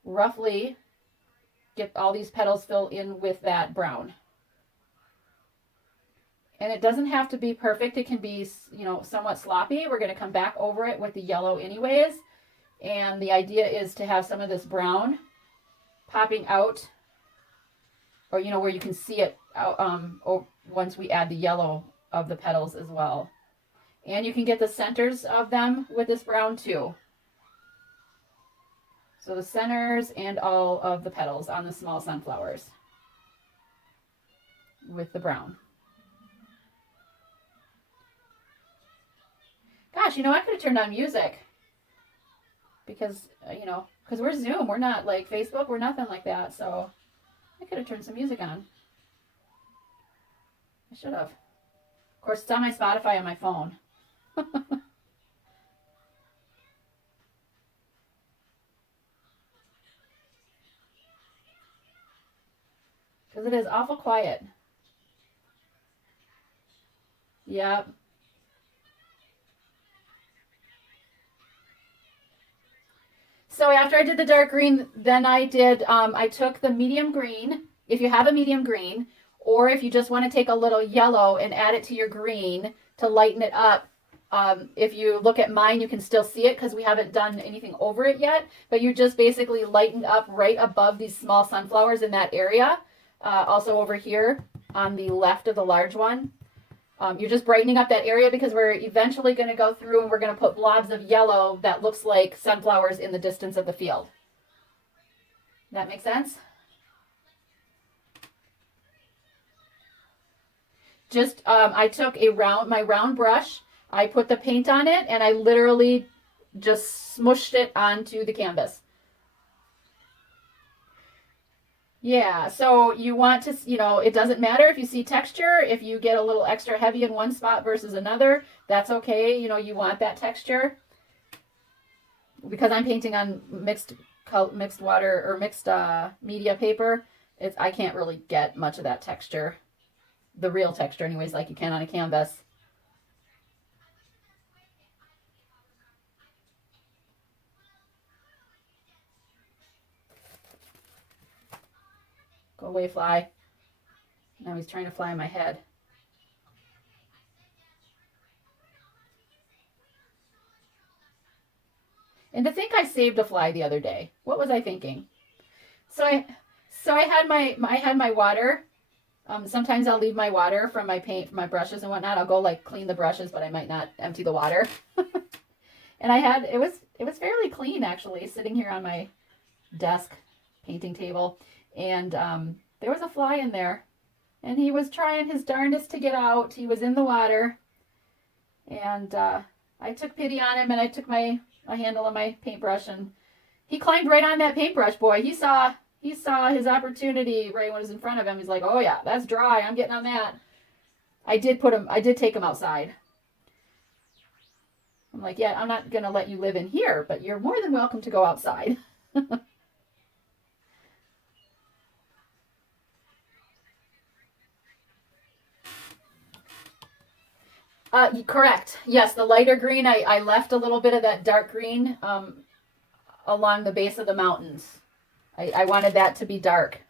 roughly get all these petals filled in with that brown. And it doesn't have to be perfect. It can be, you know, somewhat sloppy. We're going to come back over it with the yellow anyways. And the idea is to have some of this brown popping out, or, you know, where you can see it out, once we add the yellow of the petals as well. And you can get the centers of them with this brown too. So the centers and all of the petals on the small sunflowers with the brown. Gosh, you know, I could have turned on music because, you know, because we're Zoom. We're not like Facebook. We're nothing like that. So I could have turned some music on. I should have. Of course, it's on my Spotify on my phone. Because it is awful quiet. Yep. So after I did the dark green, then I did, I took the medium green, if you have a medium green, or if you just want to take a little yellow and add it to your green to lighten it up. If you look at mine, you can still see it because we haven't done anything over it yet, but you just basically lightened up right above these small sunflowers in that area. Also over here on the left of the large one. You're just brightening up that area because we're eventually going to go through and we're going to put blobs of yellow that looks like sunflowers in the distance of the field. That make sense? Just, I took my round brush, I put the paint on it, and I literally just smushed it onto the canvas. Yeah, so you want to, you know, it doesn't matter if you see texture, if you get a little extra heavy in one spot versus another, that's okay. You know, you want that texture. Because I'm painting on mixed water or mixed media paper, I can't really get much of that texture. The real texture anyways, like you can on a canvas. Go away, fly. Now he's trying to fly in my head. And to think I saved a fly the other day. What was I thinking? So I had my water. Sometimes I'll leave my water from my paint, my brushes and whatnot. I'll go like clean the brushes, but I might not empty the water. And it was fairly clean actually, sitting here on my desk painting table, and there was a fly in there, and he was trying his darndest to get out. He was in the water, and I took pity on him, and I took my handle of my paintbrush, and he climbed right on that paintbrush. Boy, he saw his opportunity right when it was in front of him. He's like, oh yeah, that's dry, I'm getting on that. I did take him outside. I'm like, yeah, I'm not gonna let you live in here, but you're more than welcome to go outside. Correct. Yes, the lighter green, I left a little bit of that dark green along the base of the mountains. I wanted that to be dark.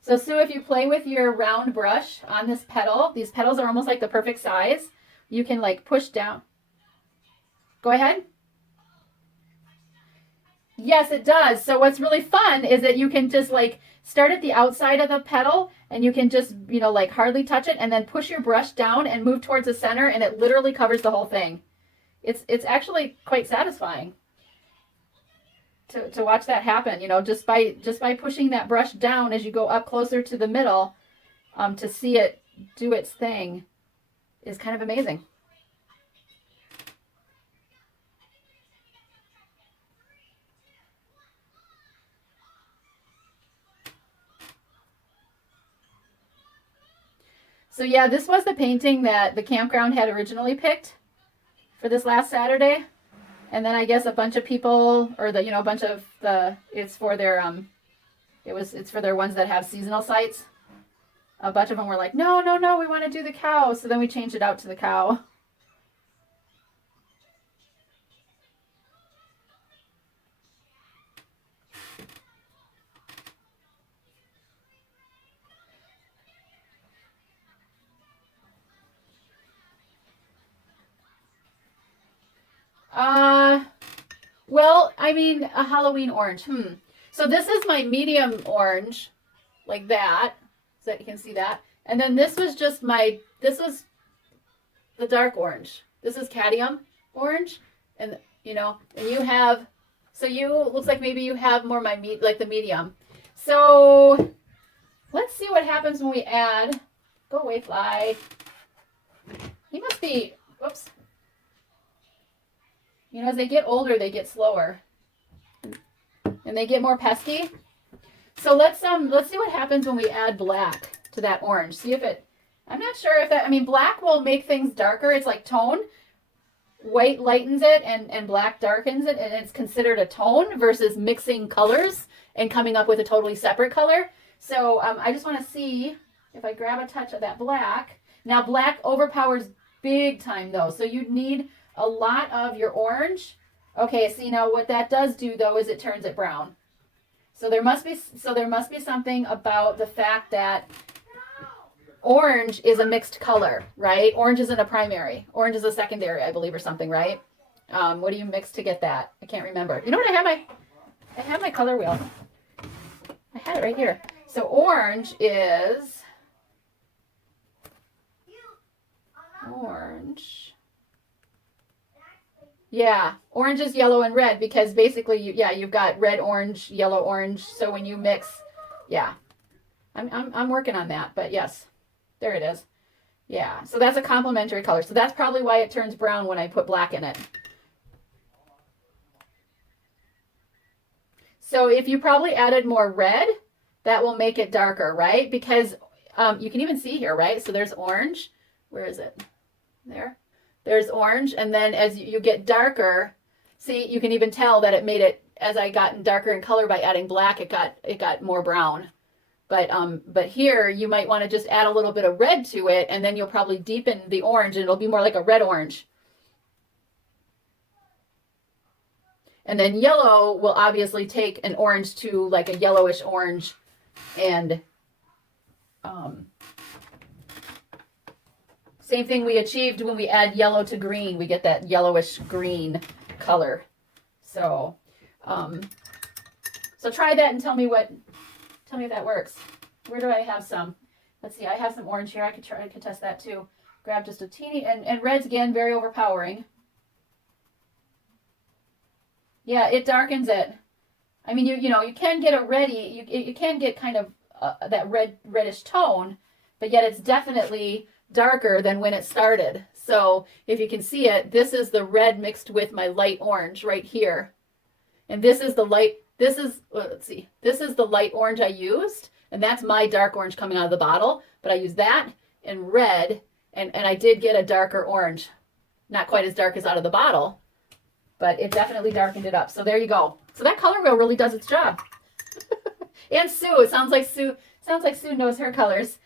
So Sue, if you play with your round brush on this petal, these petals are almost like the perfect size. You can like push down. Go ahead. Yes, it does. So what's really fun is that you can just like start at the outside of the petal, and you can just, like hardly touch it, and then push your brush down and move towards the center, and it literally covers the whole thing. It's actually quite satisfying to watch that happen, just by pushing that brush down as you go up closer to the middle, to see it do its thing is kind of amazing. So yeah, this was the painting that the campground had originally picked for this last Saturday. And then I guess a bunch of people, or a bunch of it's for their it's for their ones that have seasonal sites. A bunch of them were like, no, we want to do the cow. So then we changed it out to the cow. Well, I mean, a Halloween orange. So this is my medium orange, like that, so that you can see that. And then this was this was the dark orange. This is cadmium orange, and and you have, so looks like maybe you have more like the medium. So let's see what happens when we add. Go away, fly. He must be. Whoops. As they get older, they get slower, and they get more pesky. So let's see what happens when we add black to that orange. See if it. I'm not sure if that. I mean, black will make things darker. It's like tone. White lightens it, and black darkens it, and it's considered a tone versus mixing colors and coming up with a totally separate color. So I just want to see if I grab a touch of that black. Now, black overpowers big time though, so you'd need a lot of your orange. Okay, see, now what that does do though is it turns it brown. So there must be something about the fact that orange is a mixed color, right? Orange isn't a primary. Orange is a secondary, I believe, or something, right? What do you mix to get that? I can't remember. You know what? I have my color wheel. I had it right here. So orange is orange. Yeah, orange is yellow and red because basically, you've got red, orange, yellow, orange. So when you mix, yeah, I'm working on that. But yes, there it is. Yeah, so that's a complementary color. So that's probably why it turns brown when I put black in it. So if you probably added more red, that will make it darker, right? Because you can even see here, right? So there's orange. Where is it? There. There's orange, and then as you get darker, see, you can even tell that it made it, as I got darker in color by adding black, it got more brown. But here you might want to just add a little bit of red to it, and then you'll probably deepen the orange, and it'll be more like a red orange. And then yellow will obviously take an orange to like a yellowish orange, and same thing we achieved when we add yellow to green. We get that yellowish green color. So, so try that and tell me if that works. Where do I have some? Let's see, I have some orange here. I could test that too. Grab just a teeny, and red's again, very overpowering. Yeah, it darkens it. I mean, you know, you can get a reddy, you can get kind of that reddish tone, but yet it's definitely darker than when it started. So if you can see it, this is the red mixed with my light orange right here. And this is the light, let's see, this is the light orange I used, and that's my dark orange coming out of the bottle, but I used that and red, and I did get a darker orange. Not quite as dark as out of the bottle, but it definitely darkened it up. So there you go. So that color wheel really does its job. And Sue, it sounds like Sue knows her colors.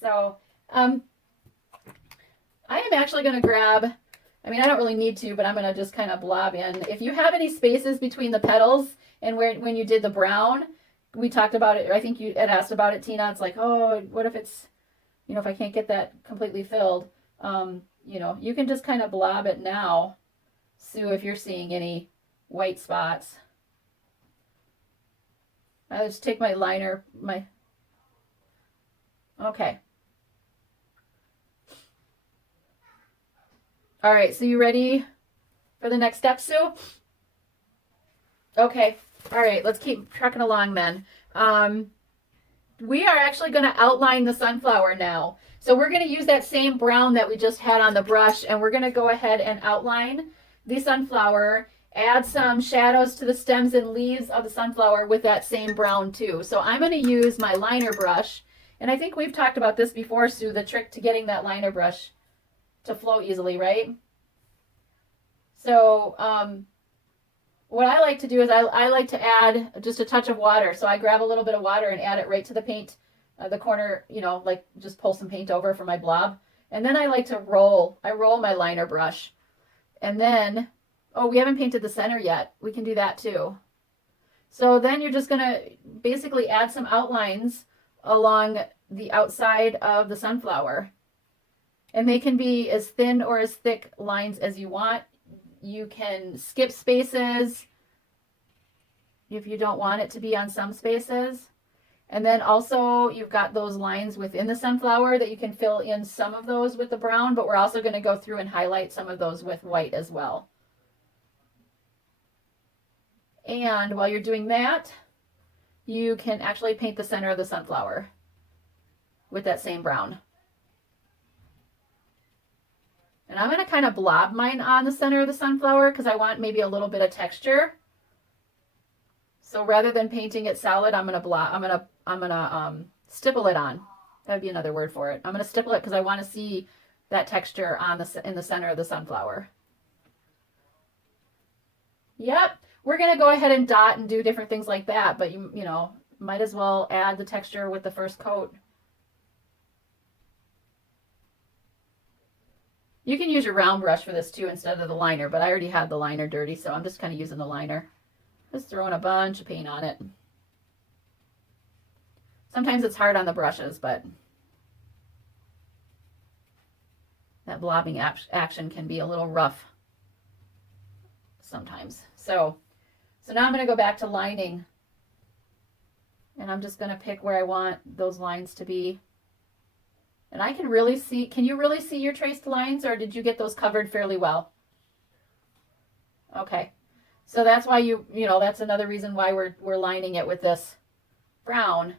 So I am actually going to grab, I mean, I don't really need to, but I'm going to just kind of blob in. If you have any spaces between the petals and when you did the brown, we talked about it, I think you had asked about it, Tina. It's like, oh, what if it's, you know, if I can't get that completely filled, you know, you can just kind of blob it now, Sue, if you're seeing any white spots. I'll just take my liner, okay. All right, so you ready for the next step, Sue? Okay, all right, let's keep trucking along then. We are actually going to outline the sunflower now. So we're going to use that same brown that we just had on the brush, and we're going to go ahead and outline the sunflower, add some shadows to the stems and leaves of the sunflower with that same brown too. So I'm going to use my liner brush, and I think we've talked about this before, Sue, the trick to getting that liner brush to flow easily, right? So what I like to do is I like to add just a touch of water. So I grab a little bit of water and add it right to the paint, the corner, you know, like just pull some paint over for my blob. And then I like to roll my liner brush. And then, oh, we haven't painted the center yet. We can do that too. So then you're just going to basically add some outlines along the outside of the sunflower. And they can be as thin or as thick lines as you want. You can skip spaces if you don't want it to be on some spaces. And then also you've got those lines within the sunflower that you can fill in some of those with the brown, but we're also going to go through and highlight some of those with white as well. And while you're doing that, you can actually paint the center of the sunflower with that same brown. And I'm going to kind of blob mine on the center of the sunflower because I want maybe a little bit of texture. So rather than painting it solid, I'm going to stipple it on. That'd be another word for it. I'm going to stipple it because I want to see that texture on in the center of the sunflower. Yep, we're going to go ahead and dot and do different things like that, but you know, might as well add the texture with the first coat. You can use your round brush for this too instead of the liner, but I already had the liner dirty, so I'm just kind of using the liner. Just throwing a bunch of paint on it. Sometimes it's hard on the brushes, but that blobbing action can be a little rough sometimes. So now I'm going to go back to lining, and I'm just going to pick where I want those lines to be. And I can really see, can you really see your traced lines, or did you get those covered fairly well? Okay. So that's why you know, that's another reason why we're lining it with this brown.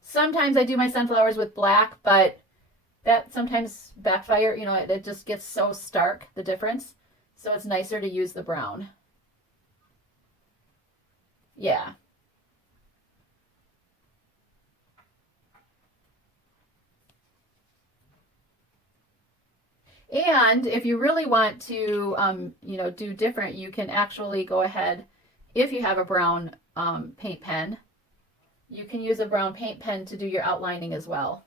Sometimes I do my sunflowers with black, but that sometimes backfire, you know, it just gets so stark, the difference. So it's nicer to use the brown. Yeah. And if you really want to, you know, do different, you can actually go ahead, if you have a brown paint pen, you can use a brown paint pen to do your outlining as well.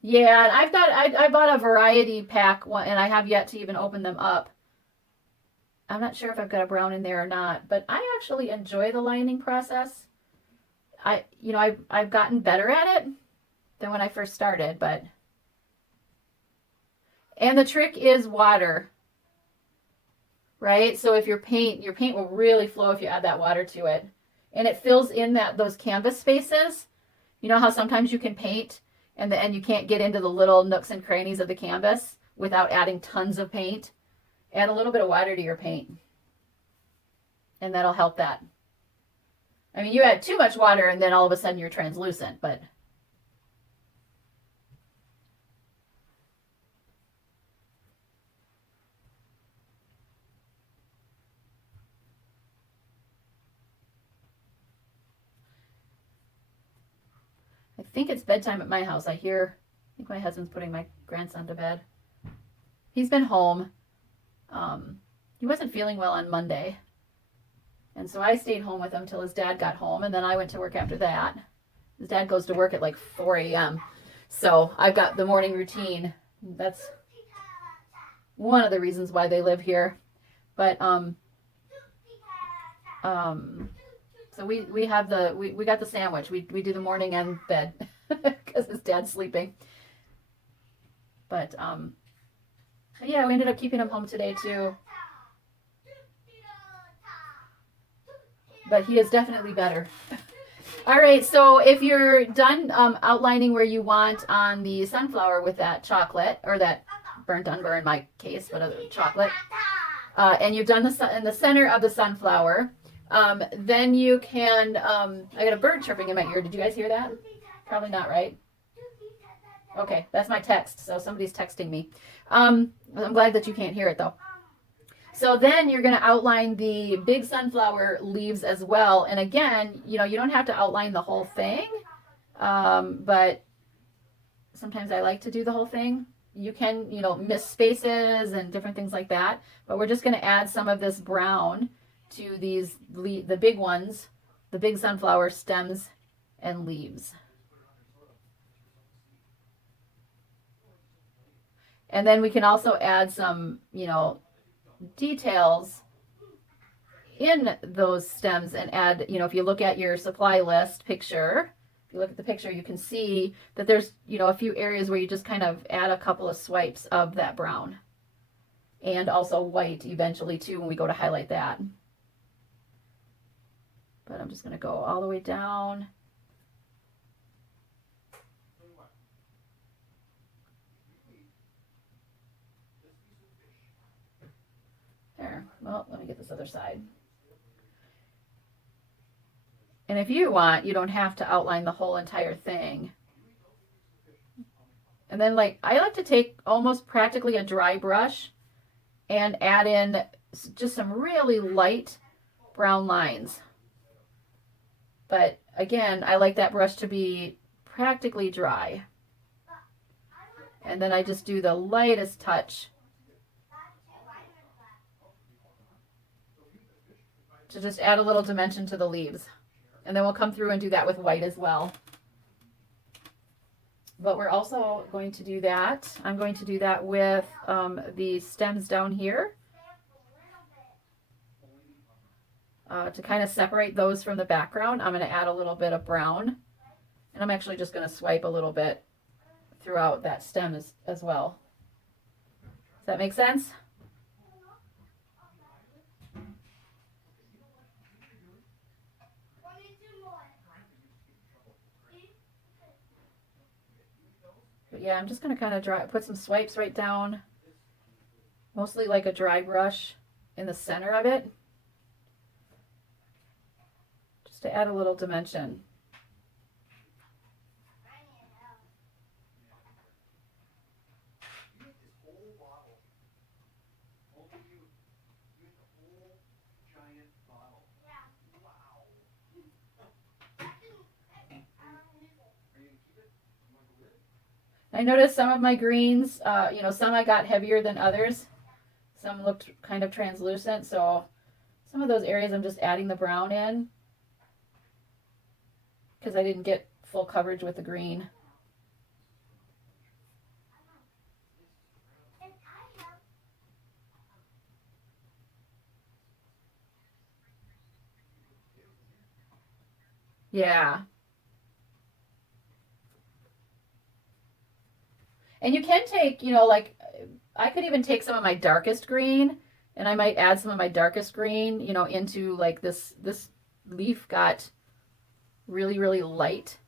Yeah, and I bought a variety pack one, and I have yet to even open them up. I'm not sure if I've got a brown in there or not, but I actually enjoy the lining process. I've gotten better at it than when I first started, but and the trick is water, right? So if your paint will really flow if you add that water to it. And it fills in those canvas spaces. You know how sometimes you can paint and you can't get into the little nooks and crannies of the canvas without adding tons of paint? Add a little bit of water to your paint, and that'll help that. I mean, you add too much water and then all of a sudden you're translucent, but I think it's bedtime at my house. I think my husband's putting my grandson to bed. He's been home. He wasn't feeling well on Monday. And so I stayed home with him till his dad got home, and then I went to work after that. His dad goes to work at like 4 a.m. So I've got the morning routine. That's one of the reasons why they live here. But so we have we got the sandwich. We do the morning and bed because his dad's sleeping. But yeah, we ended up keeping him home today too. But he is definitely better. All right, so if you're done outlining where you want on the sunflower with that chocolate, or that burnt umber in my case, but other chocolate, and you've done in the center of the sunflower, then you can, I got a bird chirping in my ear. Did you guys hear that? Probably not, right? Okay, that's my text, so somebody's texting me. I'm glad that you can't hear it though. So then you're going to outline the big sunflower leaves as well. And again, you don't have to outline the whole thing, but sometimes I like to do the whole thing. You can, miss spaces and different things like that. But we're just going to add some of this brown to the big ones, the big sunflower stems and leaves. And then we can also add some, details in those stems and add, if you look at your supply list picture, if you look at the picture, you can see that there's, a few areas where you just kind of add a couple of swipes of that brown, and also white eventually too when we go to highlight that. But I'm just going to go all the way down. There. Well, let me get this other side. And if you want, you don't have to outline the whole entire thing. And then I like to take almost practically a dry brush and add in just some really light brown lines. But again, I like that brush to be practically dry. And then I just do the lightest touch to just add a little dimension to the leaves. And then we'll come through and do that with white as well. But we're also going to do that. I'm going to do that with the stems down here. To kind of separate those from the background, I'm going to add a little bit of brown. And I'm actually just going to swipe a little bit throughout that stem as well. Does that make sense? But yeah, I'm just going to kind of put some swipes right down, mostly like a dry brush in the center of it, just to add a little dimension. I noticed some of my greens, some I got heavier than others. Some looked kind of translucent, so some of those areas I'm just adding the brown in because I didn't get full coverage with the green. Yeah. And you can take, you know, like I could even take some of my darkest green and I might add some of my darkest green, you know, into like this leaf got really, really light.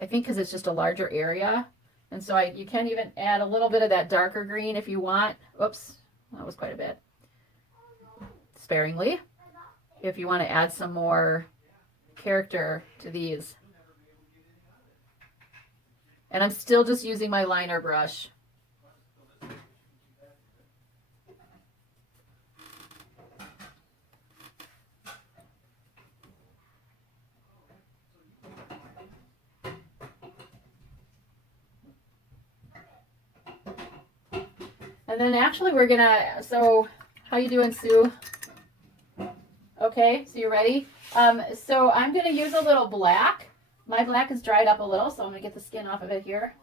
I think because it's just a larger area. And so you can even add a little bit of that darker green if you want. Oops, that was quite a bit. Sparingly. If you want to add some more character to these. And I'm still just using my liner brush. And then actually we're gonna, so how you doing, Sue? Okay, so you ready? So I'm gonna use a little black. My black is dried up a little, so I'm gonna get the skin off of it here.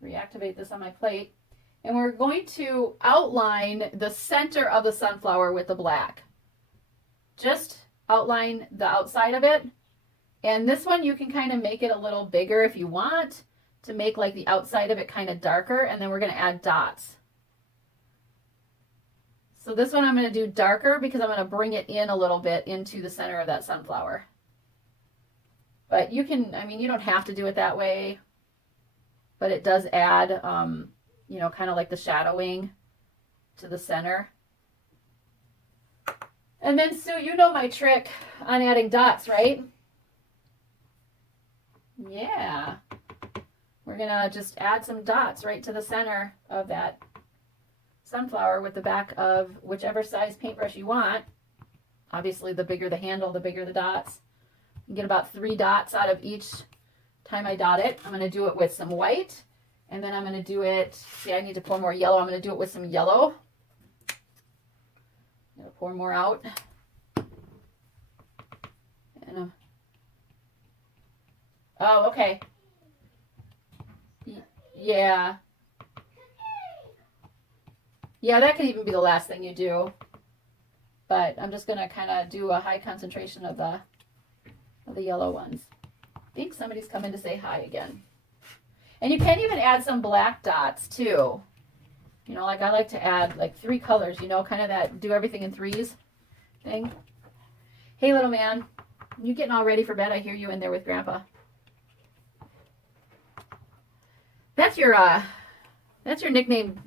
Reactivate this on my plate. And we're going to outline the center of the sunflower with the black. Just outline the outside of it. And this one you can kind of make it a little bigger if you want to make like the outside of it kind of darker. And then we're going to add dots. So this one I'm going to do darker because I'm going to bring it in a little bit into the center of that sunflower. But you can, I mean, you don't have to do it that way. But it does add, you know, kind of like the shadowing to the center. And then, Sue, you know my trick on adding dots, right? Yeah. We're going to just add some dots right to the center of that sunflower with the back of whichever size paintbrush you want. Obviously, the bigger the handle, the bigger the dots. You get about 3 dots out of each time I dot it. I'm going to do it with some white. And then I'm going to do it, see, I need to pour more yellow. I'm going to do it with some yellow. I'm going to pour more out. And, oh, okay. Yeah. Yeah, that could even be the last thing you do. But I'm just going to kind of do a high concentration of the yellow ones. I think somebody's coming to say hi again. And you can even add some black dots too. You know, like I like to add like 3 colors, you know, kind of that do everything in 3s thing. Hey, little man, you getting all ready for bed? I hear you in there with Grandpa. That's your nickname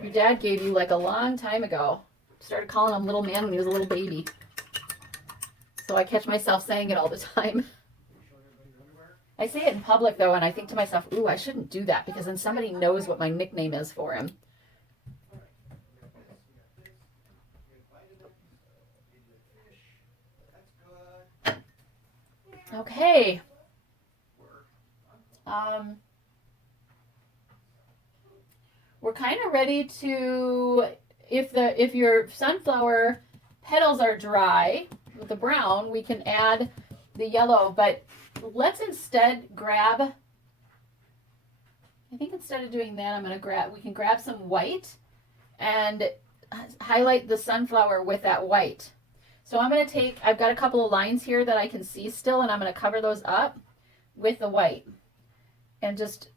your dad gave you like a long time ago. Started calling him little man when he was a little baby. So I catch myself saying it all the time. I say it in public though, and I think to myself, ooh, I shouldn't do that because then somebody knows what my nickname is for him. Okay. We're kind of ready to, if your sunflower petals are dry with the brown, we can add the yellow, but let's instead grab, I think instead of doing that, we can grab some white and highlight the sunflower with that white. So I'm going to take, I've got a couple of lines here that I can see still, and I'm going to cover those up with the white and just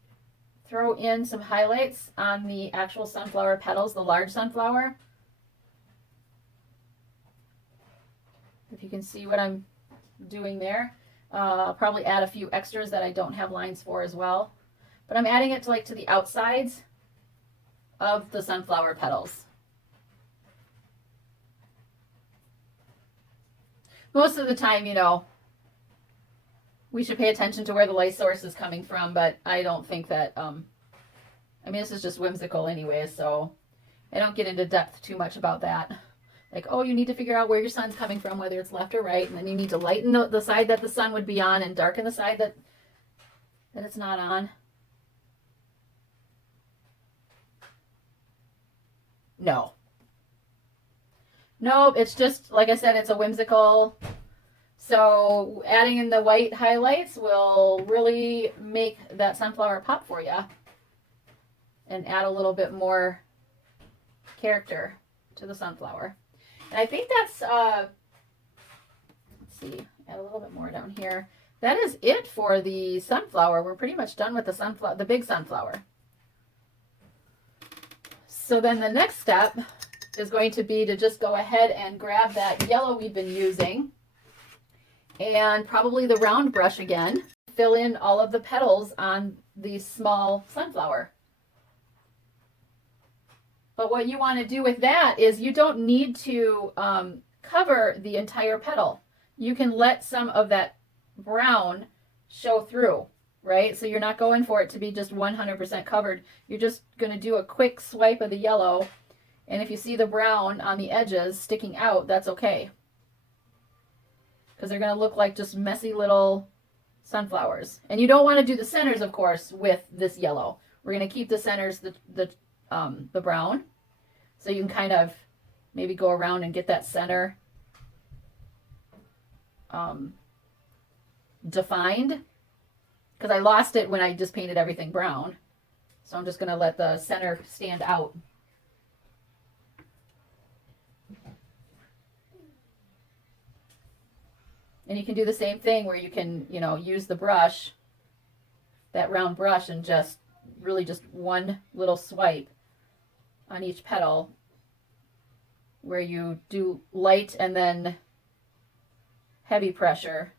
throw in some highlights on the actual sunflower petals, the large sunflower. If you can see what I'm doing there. I'll probably add a few extras that I don't have lines for as well. But I'm adding it to the outsides of the sunflower petals. Most of the time, you know, we should pay attention to where the light source is coming from, but I don't think that, I mean, this is just whimsical anyway, so I don't get into depth too much about that. Like, oh, you need to figure out where your sun's coming from, whether it's left or right, and then you need to lighten the side that the sun would be on and darken the side that it's not on. No. No, it's just, like I said, it's a whimsical. So adding in the white highlights will really make that sunflower pop for you and add a little bit more character to the sunflower. And I think that's, let's see, add a little bit more down here. That is it for the sunflower. We're pretty much done with the sunflower, the big sunflower. So then the next step is going to be to just go ahead and grab that yellow we've been using and probably the round brush again. Fill in all of the petals on the small sunflower. But what you want to do with that is you don't need to cover the entire petal. You can let some of that brown show through, right? So you're not going for it to be just 100% covered. You're just going to do a quick swipe of the yellow. And if you see the brown on the edges sticking out, that's okay. Because they're going to look like just messy little sunflowers. And you don't want to do the centers, of course, with this yellow. We're going to keep the centers the brown. So you can kind of maybe go around and get that center defined. Because I lost it when I just painted everything brown. So I'm just going to let the center stand out. And you can do the same thing where you can, you know, use the brush, that round brush, and just really just one little swipe on each petal where you do light and then heavy pressure.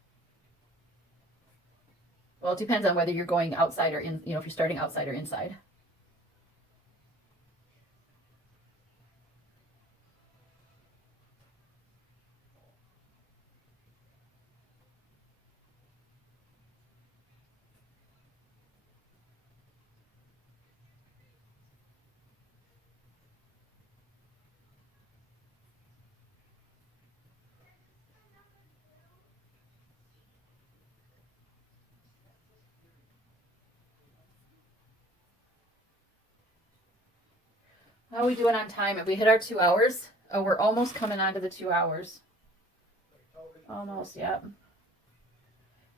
Well, it depends on whether you're going outside or in, you know, if you're starting outside or inside. How are we doing on time? Have we hit our 2 hours? Oh, we're almost coming on to the 2 hours. Almost, yep.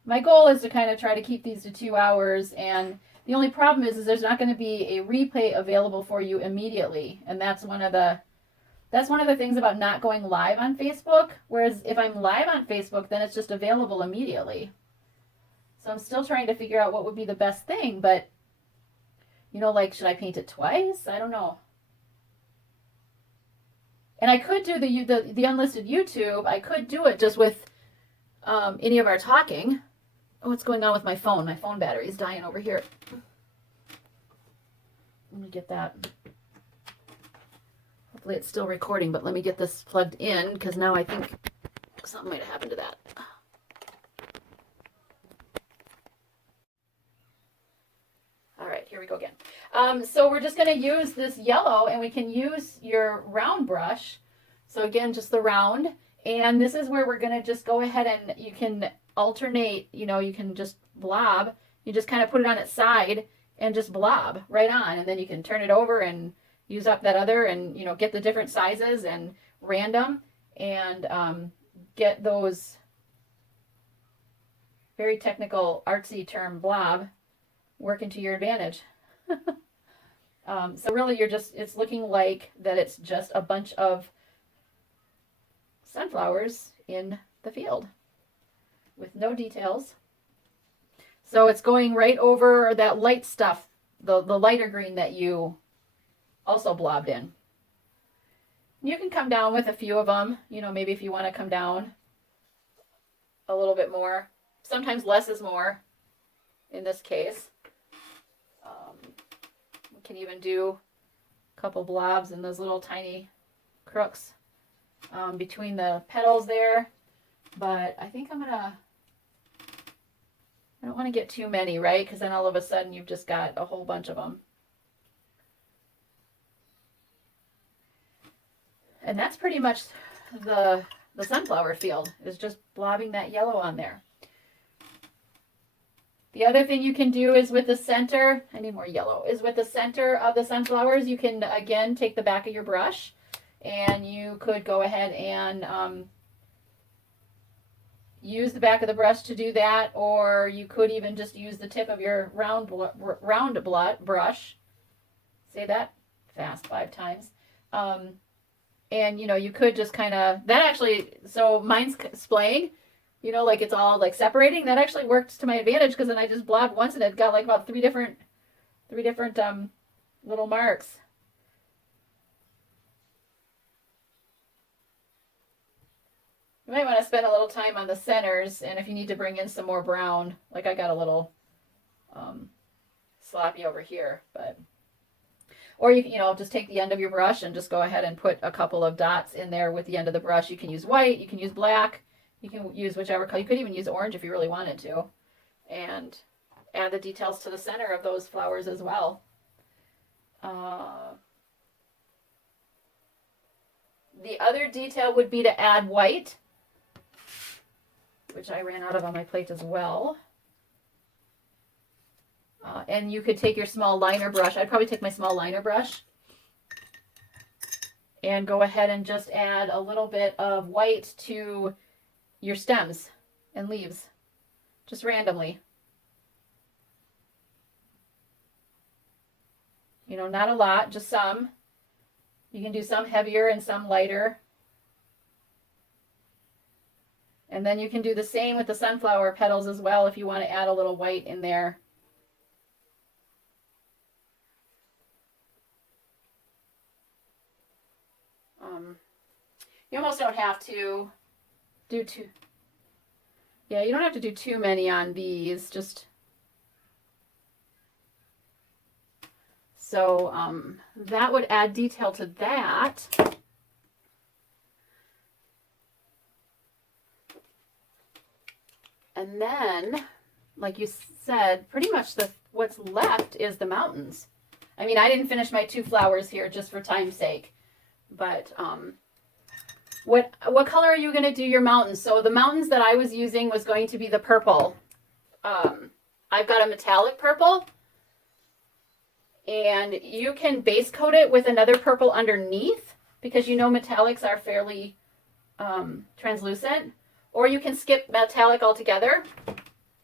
My goal is to kind of try to keep these to 2 hours, and the only problem is there's not going to be a replay available for you immediately, and that's one of the things about not going live on Facebook. Whereas if I'm live on Facebook, then it's just available immediately. So I'm still trying to figure out what would be the best thing, but you know, like, should I paint it twice? I don't know. And I could do the unlisted YouTube. I could do it just with any of our talking. Oh, what's going on with my phone? My phone battery is dying over here. Let me get that. Hopefully it's still recording, but let me get this plugged in because now I think something might have happened to that. All right, here we go again. So we're just going to use this yellow, and we can use your round brush. So again, just the round. And this is where we're going to just go ahead and you can alternate, you know, you can just blob. You just kind of put it on its side and just blob right on. And then you can turn it over and use up that other and, you know, get the different sizes and random and get those very technical artsy term blob working to your advantage. So really it's looking like that it's just a bunch of sunflowers in the field with no details. So it's going right over that light stuff, the lighter green that you also blobbed in. You can come down with a few of them, you know, maybe if you want to come down a little bit more. Sometimes less is more in this case. We can even do a couple blobs in those little tiny crooks between the petals there. But I think I don't want to get too many, right? Because then all of a sudden you've just got a whole bunch of them. And that's pretty much the sunflower field, is just blobbing that yellow on there. The other thing you can do is with the center, I need more yellow, is with the center of the sunflowers, you can again take the back of your brush and you could go ahead and use the back of the brush to do that, or you could even just use the tip of your round brush. Say that fast 5 times. And you know, you could just kind of, that actually, so mine's splaying. you know, like it's all like separating. That actually worked to my advantage because then I just blobbed once and it got like about three different little marks. You might want to spend a little time on the centers, and if you need to bring in some more brown, like I got a little sloppy over here, but or you know, just take the end of your brush and just go ahead and put a couple of dots in there with the end of the brush. You can use white, you can use black, you can use whichever color. You could even use orange if you really wanted to, and add the details to the center of those flowers as well. The other detail would be to add white, which I ran out of on my plate as well. And you could take your small liner brush. I'd probably take my small liner brush and go ahead and just add a little bit of white to your stems and leaves, just randomly. You know, not a lot, just some. You can do some heavier and some lighter. And then you can do the same with the sunflower petals as well if you want to add a little white in there. You almost don't have to do too, yeah, you don't have to do too many on these, just so that would add detail to that. And then, like you said, pretty much what's left is the mountains. I mean, I didn't finish my 2 flowers here just for time's sake, but what color are you going to do your mountains? So the mountains that I was using was going to be the purple. I've got a metallic purple, and you can base coat it with another purple underneath because you know metallics are fairly translucent. Or you can skip metallic altogether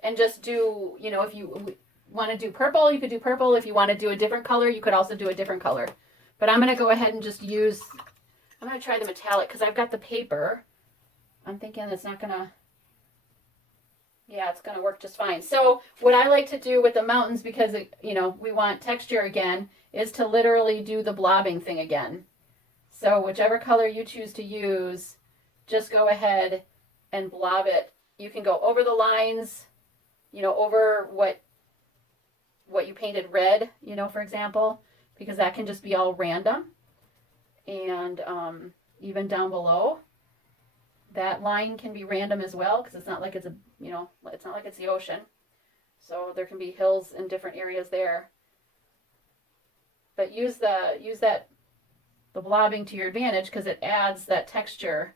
and just do, you know, if you want to do purple, you could do purple. If you want to do a different color, you could also do a different color. But I'm going to go ahead and just use, I'm going to try the metallic because I've got the paper. I'm thinking it's not going to, yeah, it's going to work just fine. So what I like to do with the mountains, because, you know, we want texture again, is to literally do the blobbing thing again. So whichever color you choose to use, just go ahead and blob it. You can go over the lines, you know, over what you painted red, you know, for example, because that can just be all random. And even down below, that line can be random as well, because it's not like it's a, you know, it's not like it's the ocean. So there can be hills in different areas there. But use the blobbing to your advantage because it adds that texture.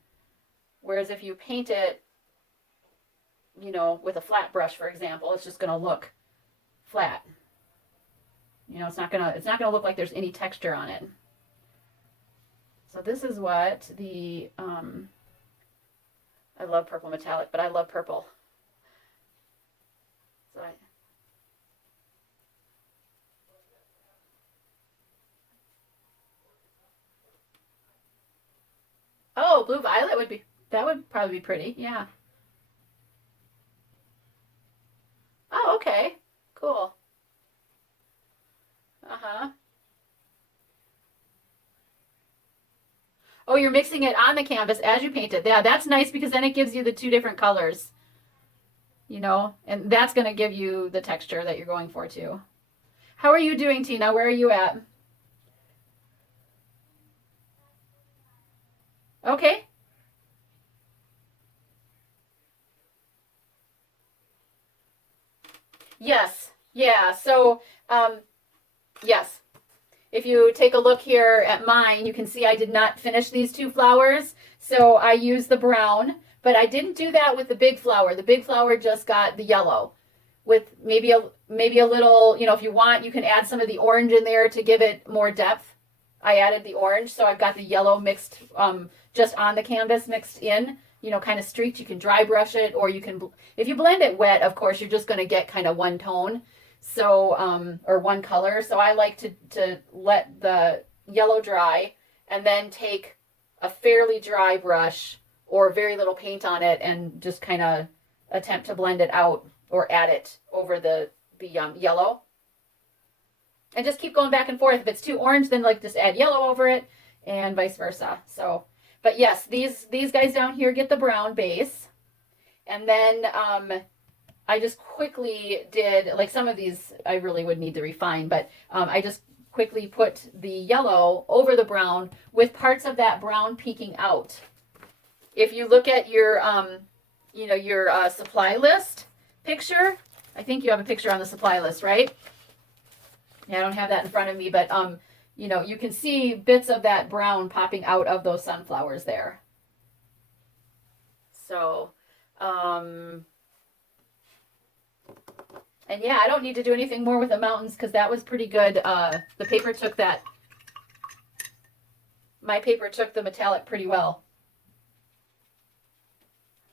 Whereas if you paint it, you know, with a flat brush, for example, it's just going to look flat. You know, it's not going to look like there's any texture on it. So this is what the, I love purple metallic, but I love purple. So oh, blue violet would be, that would probably be pretty, yeah. Oh, okay. Cool. Uh-huh. Oh, you're mixing it on the canvas as you paint it. Yeah, that's nice because then it gives you the 2 different colors, you know, and that's going to give you the texture that you're going for too. How are you doing, Tina? Where are you at? Okay. Yes. Yeah. So, yes. If you take a look here at mine, you can see I did not finish these 2 flowers. So I used the brown, but I didn't do that with the big flower. The big flower just got the yellow with maybe a little, you know, if you want, you can add some of the orange in there to give it more depth. I added the orange, so I've got the yellow mixed just on the canvas mixed in, you know, kind of streaked. You can dry brush it, or you can, if you blend it wet, of course, you're just going to get kind of one tone. So, or one color. So I like to let the yellow dry and then take a fairly dry brush or very little paint on it and just kind of attempt to blend it out or add it over the yellow. And just keep going back and forth. If it's too orange, then like just add yellow over it and vice versa. So, but yes, these guys down here get the brown base. And then I just quickly did, like some of these I really would need to refine, but I just quickly put the yellow over the brown with parts of that brown peeking out. If you look at your, your supply list picture, I think you have a picture on the supply list, right? Yeah, I don't have that in front of me, but you can see bits of that brown popping out of those sunflowers there. So, and yeah, I don't need to do anything more with the mountains because that was pretty good. The paper took that. My paper took the metallic pretty well.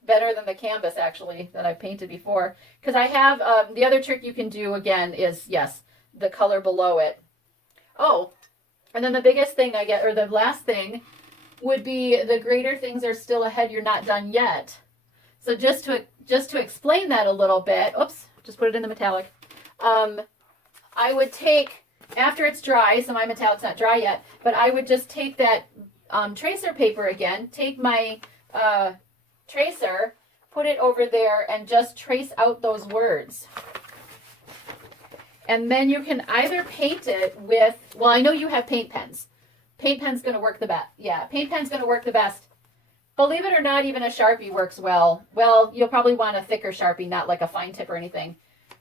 Better than the canvas, actually, that I've painted before. Because I have, the other trick you can do, again, is, yes, the color below it. Oh, and then the biggest thing I get, or the last thing, would be the greater things are still ahead, you're not done yet. So just to explain that a little bit, oops, just put it in the metallic. I would take, after it's dry, so my metallic's not dry yet, but I would just take that tracer paper again, take my tracer, put it over there, and just trace out those words. And then you can either paint it with, well, I know you have paint pens. Paint pen's going to work the best. Yeah, paint pen's going to work the best. Believe it or not, even a Sharpie works well. Well, you'll probably want a thicker Sharpie, not like a fine tip or anything.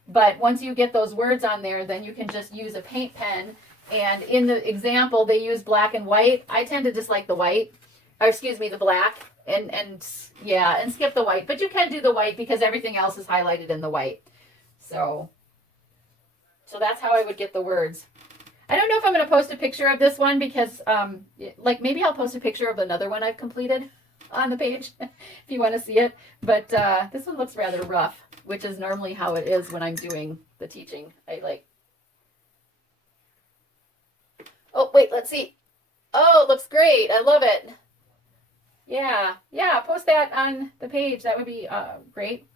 But once you get those words on there, then you can just use a paint pen. And in the example, they use black and white. I tend to dislike the white, or excuse me, the black, and skip the white. But you can do the white because everything else is highlighted in the white. So that's how I would get the words. I don't know if I'm going to post a picture of this one because, maybe I'll post a picture of another one I've completed on the page if you want to see it. But this one looks rather rough, which is normally how it is when I'm doing the teaching. Oh, wait, let's see. Oh, it looks great. I love it. Yeah, post that on the page. That would be great.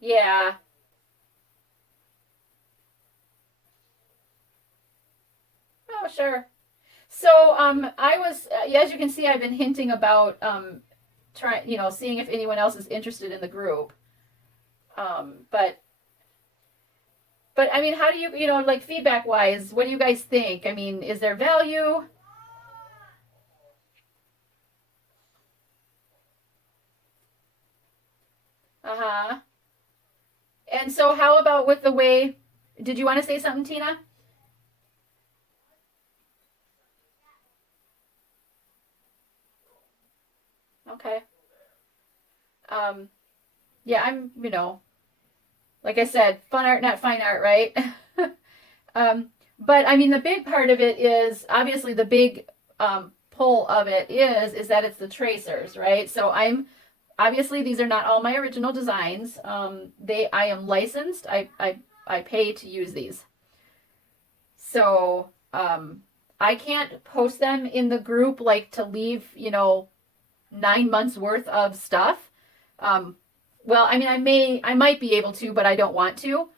Yeah. Oh, sure. So, I was, as you can see, I've been hinting about seeing if anyone else is interested in the group. But I mean, how do you, like feedback wise, what do you guys think? I mean, is there value? Uh-huh. And so how about with the way, did you want to say something, Tina? Okay. Um, yeah, I'm, like I said, fun art, not fine art, right? But I mean, the big part of it is obviously the big pull of it is that it's the tracers, right? So obviously these are not all my original designs. I am licensed. I pay to use these. So I can't post them in the group like to leave 9 months worth of stuff. Well, I mean, I might be able to, but I don't want to.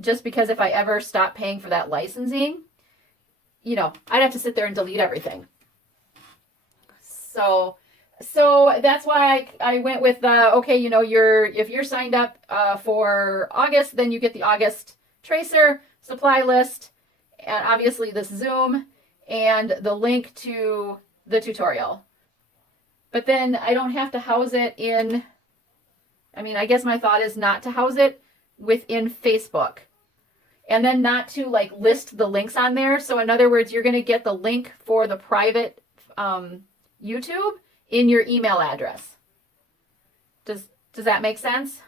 Just because if I ever stop paying for that licensing, I'd have to sit there and delete everything. So that's why I went with okay, if you're signed up for August, then you get the August tracer supply list, and obviously this Zoom and the link to the tutorial. But then I don't have to house it in. I mean, I guess my thought is not to house it within Facebook. And then not to list the links on there. So in other words, you're going to get the link for the private YouTube in your email address. Does that make sense?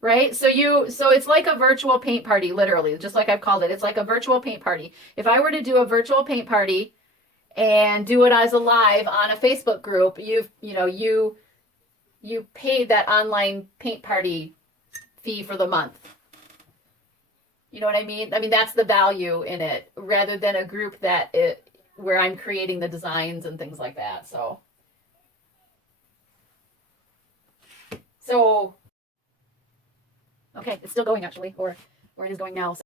Right? So it's like a virtual paint party, literally, just like I've called it. It's like a virtual paint party. If I were to do a virtual paint party and do it as a live on a Facebook group, you paid that online paint party fee for the month. You know what I mean? I mean, that's the value in it, rather than a group that where I'm creating the designs and things like that. So okay, it's still going actually, or it is going now. So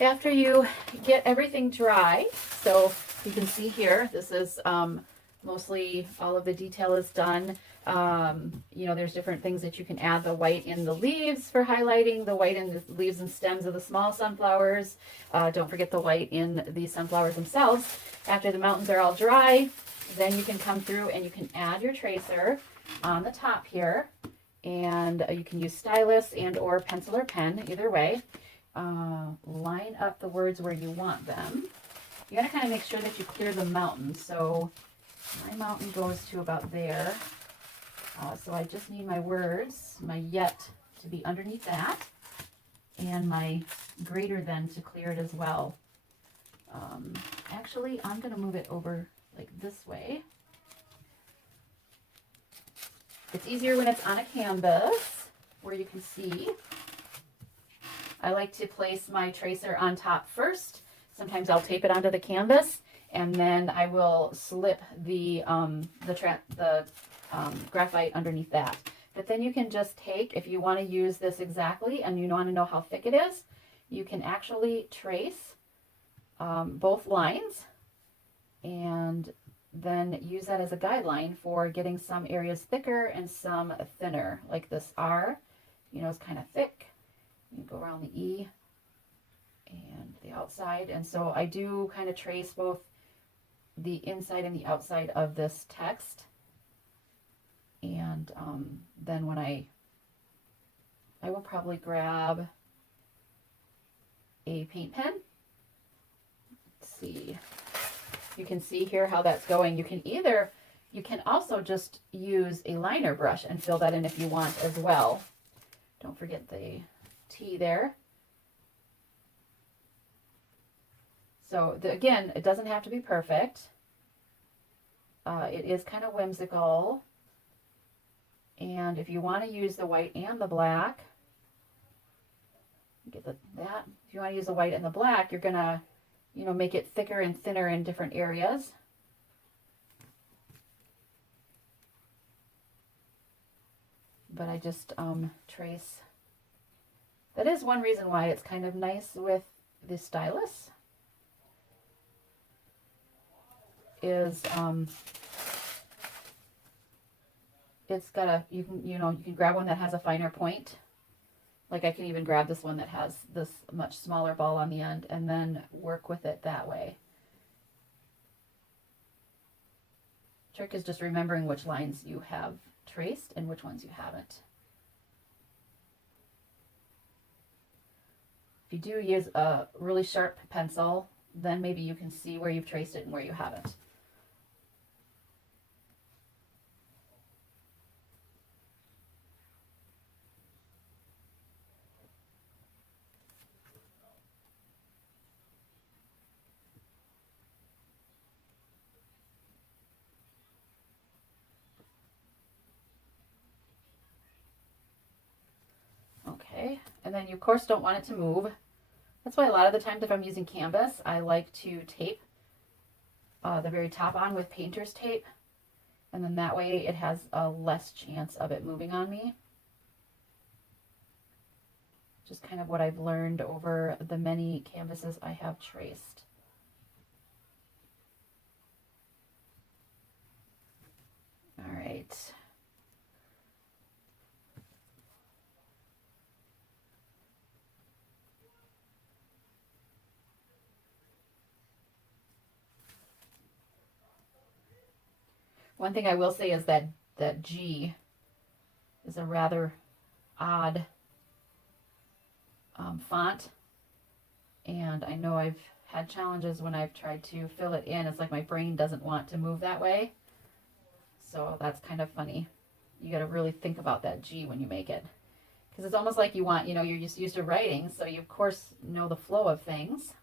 after you get everything dry, so you can see here, this is mostly all of the detail is done. You know, there's different things that you can add. The white in the leaves for highlighting, the white in the leaves and stems of the small sunflowers. Don't forget the white in the sunflowers themselves. After the mountains are all dry, then you can come through and you can add your tracer on the top here. And you can use stylus and or pencil or pen, either way. Line up the words where you want them. You gotta kind of make sure that you clear the mountain. So my mountain goes to about there. So I just need my words, my yet to be underneath that, and my greater than to clear it as well. Actually, I'm gonna move it over like this way. It's easier when it's on a canvas where you can see. I like to place my tracer on top first. Sometimes I'll tape it onto the canvas, and then I will slip the graphite underneath that. But then you can just take, if you want to use this exactly and you want to know how thick it is, you can actually trace both lines and then use that as a guideline for getting some areas thicker and some thinner. Like this R, you know, is kind of thick. You go around the E and the outside. And so I do kind of trace both the inside and the outside of this text. And then when I will probably grab a paint pen. Let's see. You can see here how that's going. You can also just use a liner brush and fill that in if you want as well. Don't forget the T there. So again, it doesn't have to be perfect. It is kind of whimsical. And if you want to use the white and the black, get that. If you want to use the white and the black, you're gonna, you know, make it thicker and thinner in different areas. But I just trace. That is one reason why it's kind of nice with the stylus. Is it's got a, you can grab one that has a finer point. Like I can even grab this one that has this much smaller ball on the end and then work with it that way. Trick is just remembering which lines you have traced and which ones you haven't. If you do use a really sharp pencil, then maybe you can see where you've traced it and where you haven't. Okay, and then you of course don't want it to move. That's why a lot of the times if I'm using canvas, I like to tape the very top on with painter's tape. And then that way it has a less chance of it moving on me. Just kind of what I've learned over the many canvases I have traced. All right. One thing I will say is that G is a rather odd font, and I know I've had challenges when I've tried to fill it in. It's like my brain doesn't want to move that way, so that's kind of funny. You got to really think about that G when you make it, because it's almost like you want, you know, you're just used to writing, so you of course know the flow of things,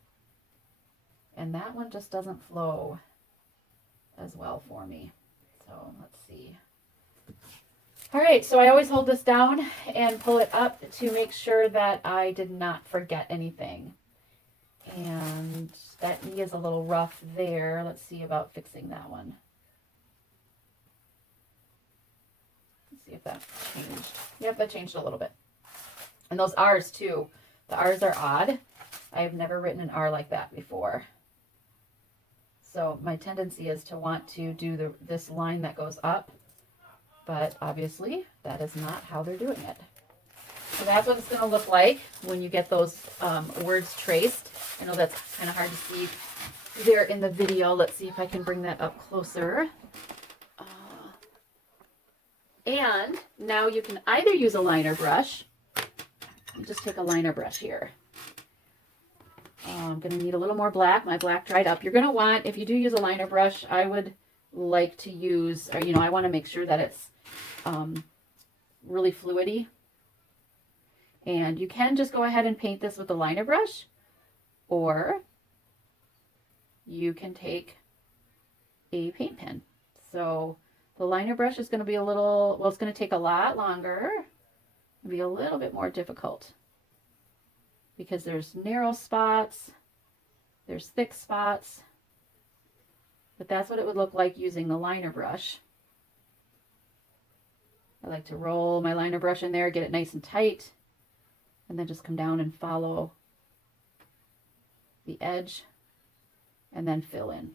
and that one just doesn't flow as well for me. So let's see. All right, so I always hold this down and pull it up to make sure that I did not forget anything. And that E is a little rough there. Let's see about fixing that one. Let's see if that changed. Yep, that changed a little bit. And those R's too. The R's are odd. I've never written an R like that before. So my tendency is to want to do this line that goes up, but obviously that is not how they're doing it. So that's what it's going to look like when you get those words traced. I know that's kind of hard to see there in the video. Let's see if I can bring that up closer. And now you can either use a liner brush. Just take a liner brush here. I'm going to need a little more black. My black dried up. You're going to want, if you do use a liner brush, I would like to use, or I want to make sure that it's really fluidy. And you can just go ahead and paint this with the liner brush, or you can take a paint pen. So the liner brush is going to be a little, well, it's going to take a lot longer. It'll be a little bit more difficult because there's narrow spots, there's thick spots, but that's what it would look like using the liner brush. I like to roll my liner brush in there, get it nice and tight, and then just come down and follow the edge and then fill in.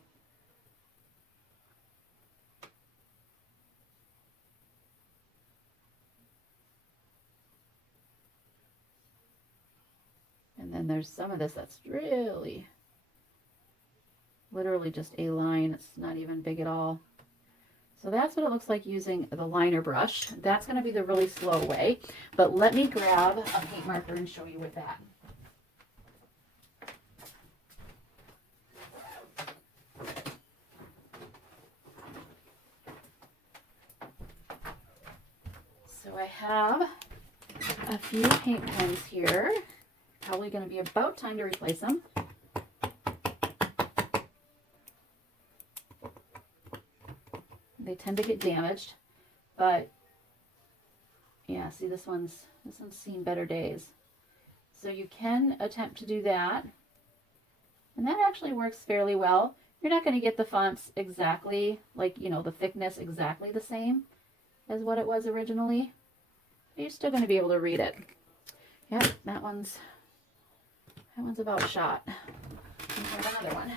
And then there's some of this that's really, literally just a line. It's not even big at all. So that's what it looks like using the liner brush. That's going to be the really slow way. But let me grab a paint marker and show you with that. So I have a few paint pens here. Probably going to be about time to replace them. They tend to get damaged, but yeah, see this one's seen better days. So you can attempt to do that, and that actually works fairly well. You're not going to get the fonts exactly like, the thickness exactly the same as what it was originally, but you're still going to be able to read it. Yep, that one's about shot. We have another one.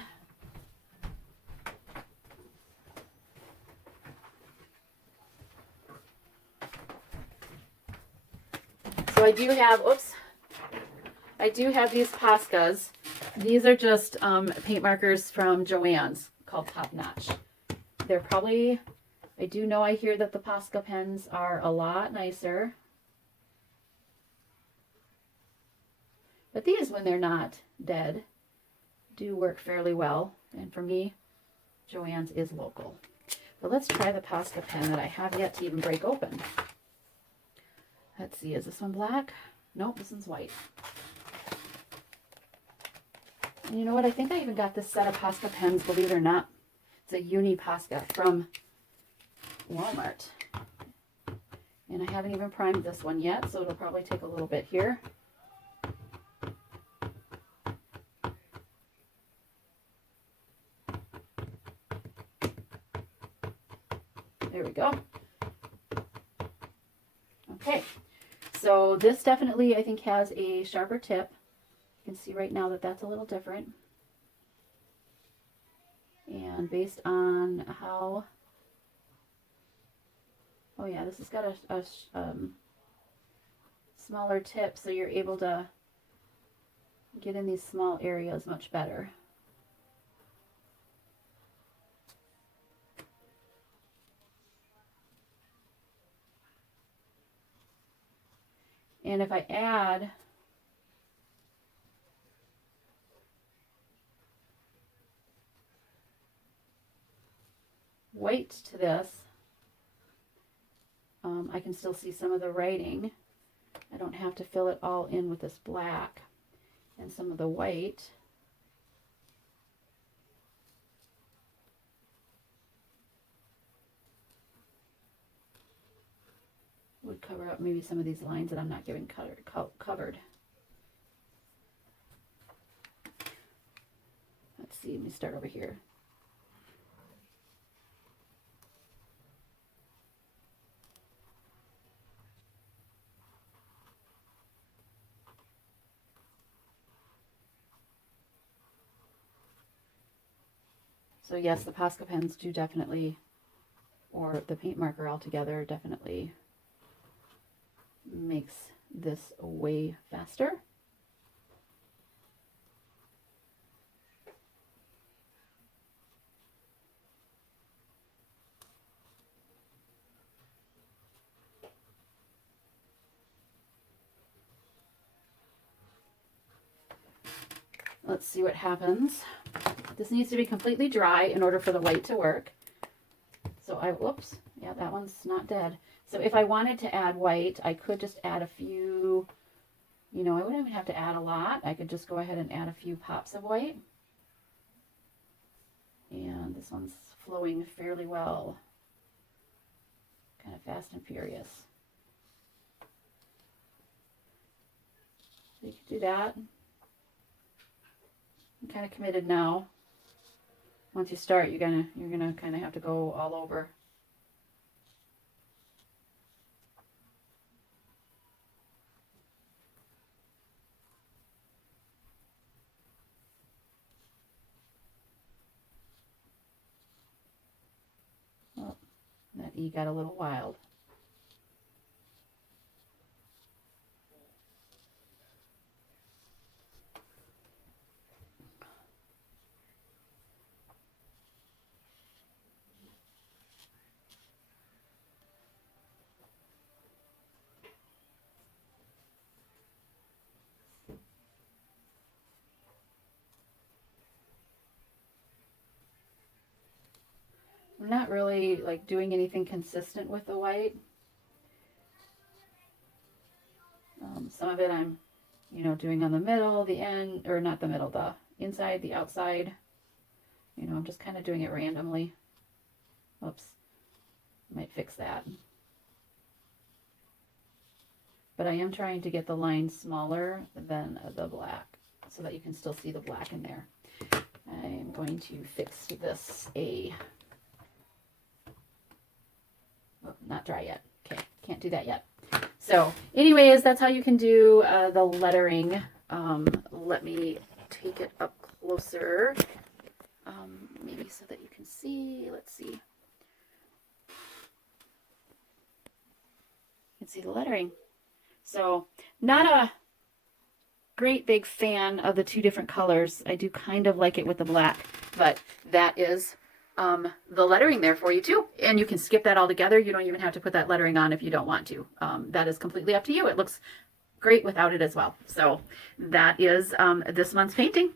So I do have these Poscas. These are just paint markers from Joann's called Top Notch. They're probably, I do know, I hear that the Posca pens are a lot nicer. But these, when they're not dead, do work fairly well. And for me, Joann's is local. But let's try the Posca pen that I have yet to even break open. Let's see, is this one black? Nope, this one's white. And you know what? I think I even got this set of Posca pens, believe it or not. It's a Uni Posca from Walmart. And I haven't even primed this one yet, so it'll probably take a little bit here. There we go. Okay, so this definitely, I think, has a sharper tip. You can see right now that that's a little different. And based on how, oh yeah, this has got a smaller tip, so you're able to get in these small areas much better. And if I add white to this, I can still see some of the writing. I don't have to fill it all in with this black, and some of the white would cover up maybe some of these lines that I'm not getting covered. see, let me start over here. So yes, the Posca pens do definitely, or the paint marker altogether definitely makes this way faster. Let's see what happens. This needs to be completely dry in order for the white to work. So whoops, yeah, that one's not dead. So if I wanted to add white, I could just add a few, you know, I wouldn't even have to add a lot. I could just go ahead and add a few pops of white. And this one's flowing fairly well. Kind of fast and furious. So you can do that. I'm kind of committed now. Once you start, you're gonna kind of have to go all over. Oh, that E got a little wild. I'm not really like doing anything consistent with the white. Some of it I'm, you know, doing on the middle, the end, or not the middle, the inside, the outside. You know, I'm just kind of doing it randomly. Oops, might fix that. But I am trying to get the line smaller than the black so that you can still see the black in there. I'm going to fix this not dry yet. Okay, can't do that yet. So anyways, that's how you can do the lettering. Let me take it up closer, maybe so that you can see. Let's see. You can see the lettering. So not a great big fan of the two different colors. I do kind of like it with the black, but that is the lettering there for you too. And you can skip that altogether. You don't even have to put that lettering on if you don't want to. That is completely up to you. It looks great without it as well. So that is this month's painting.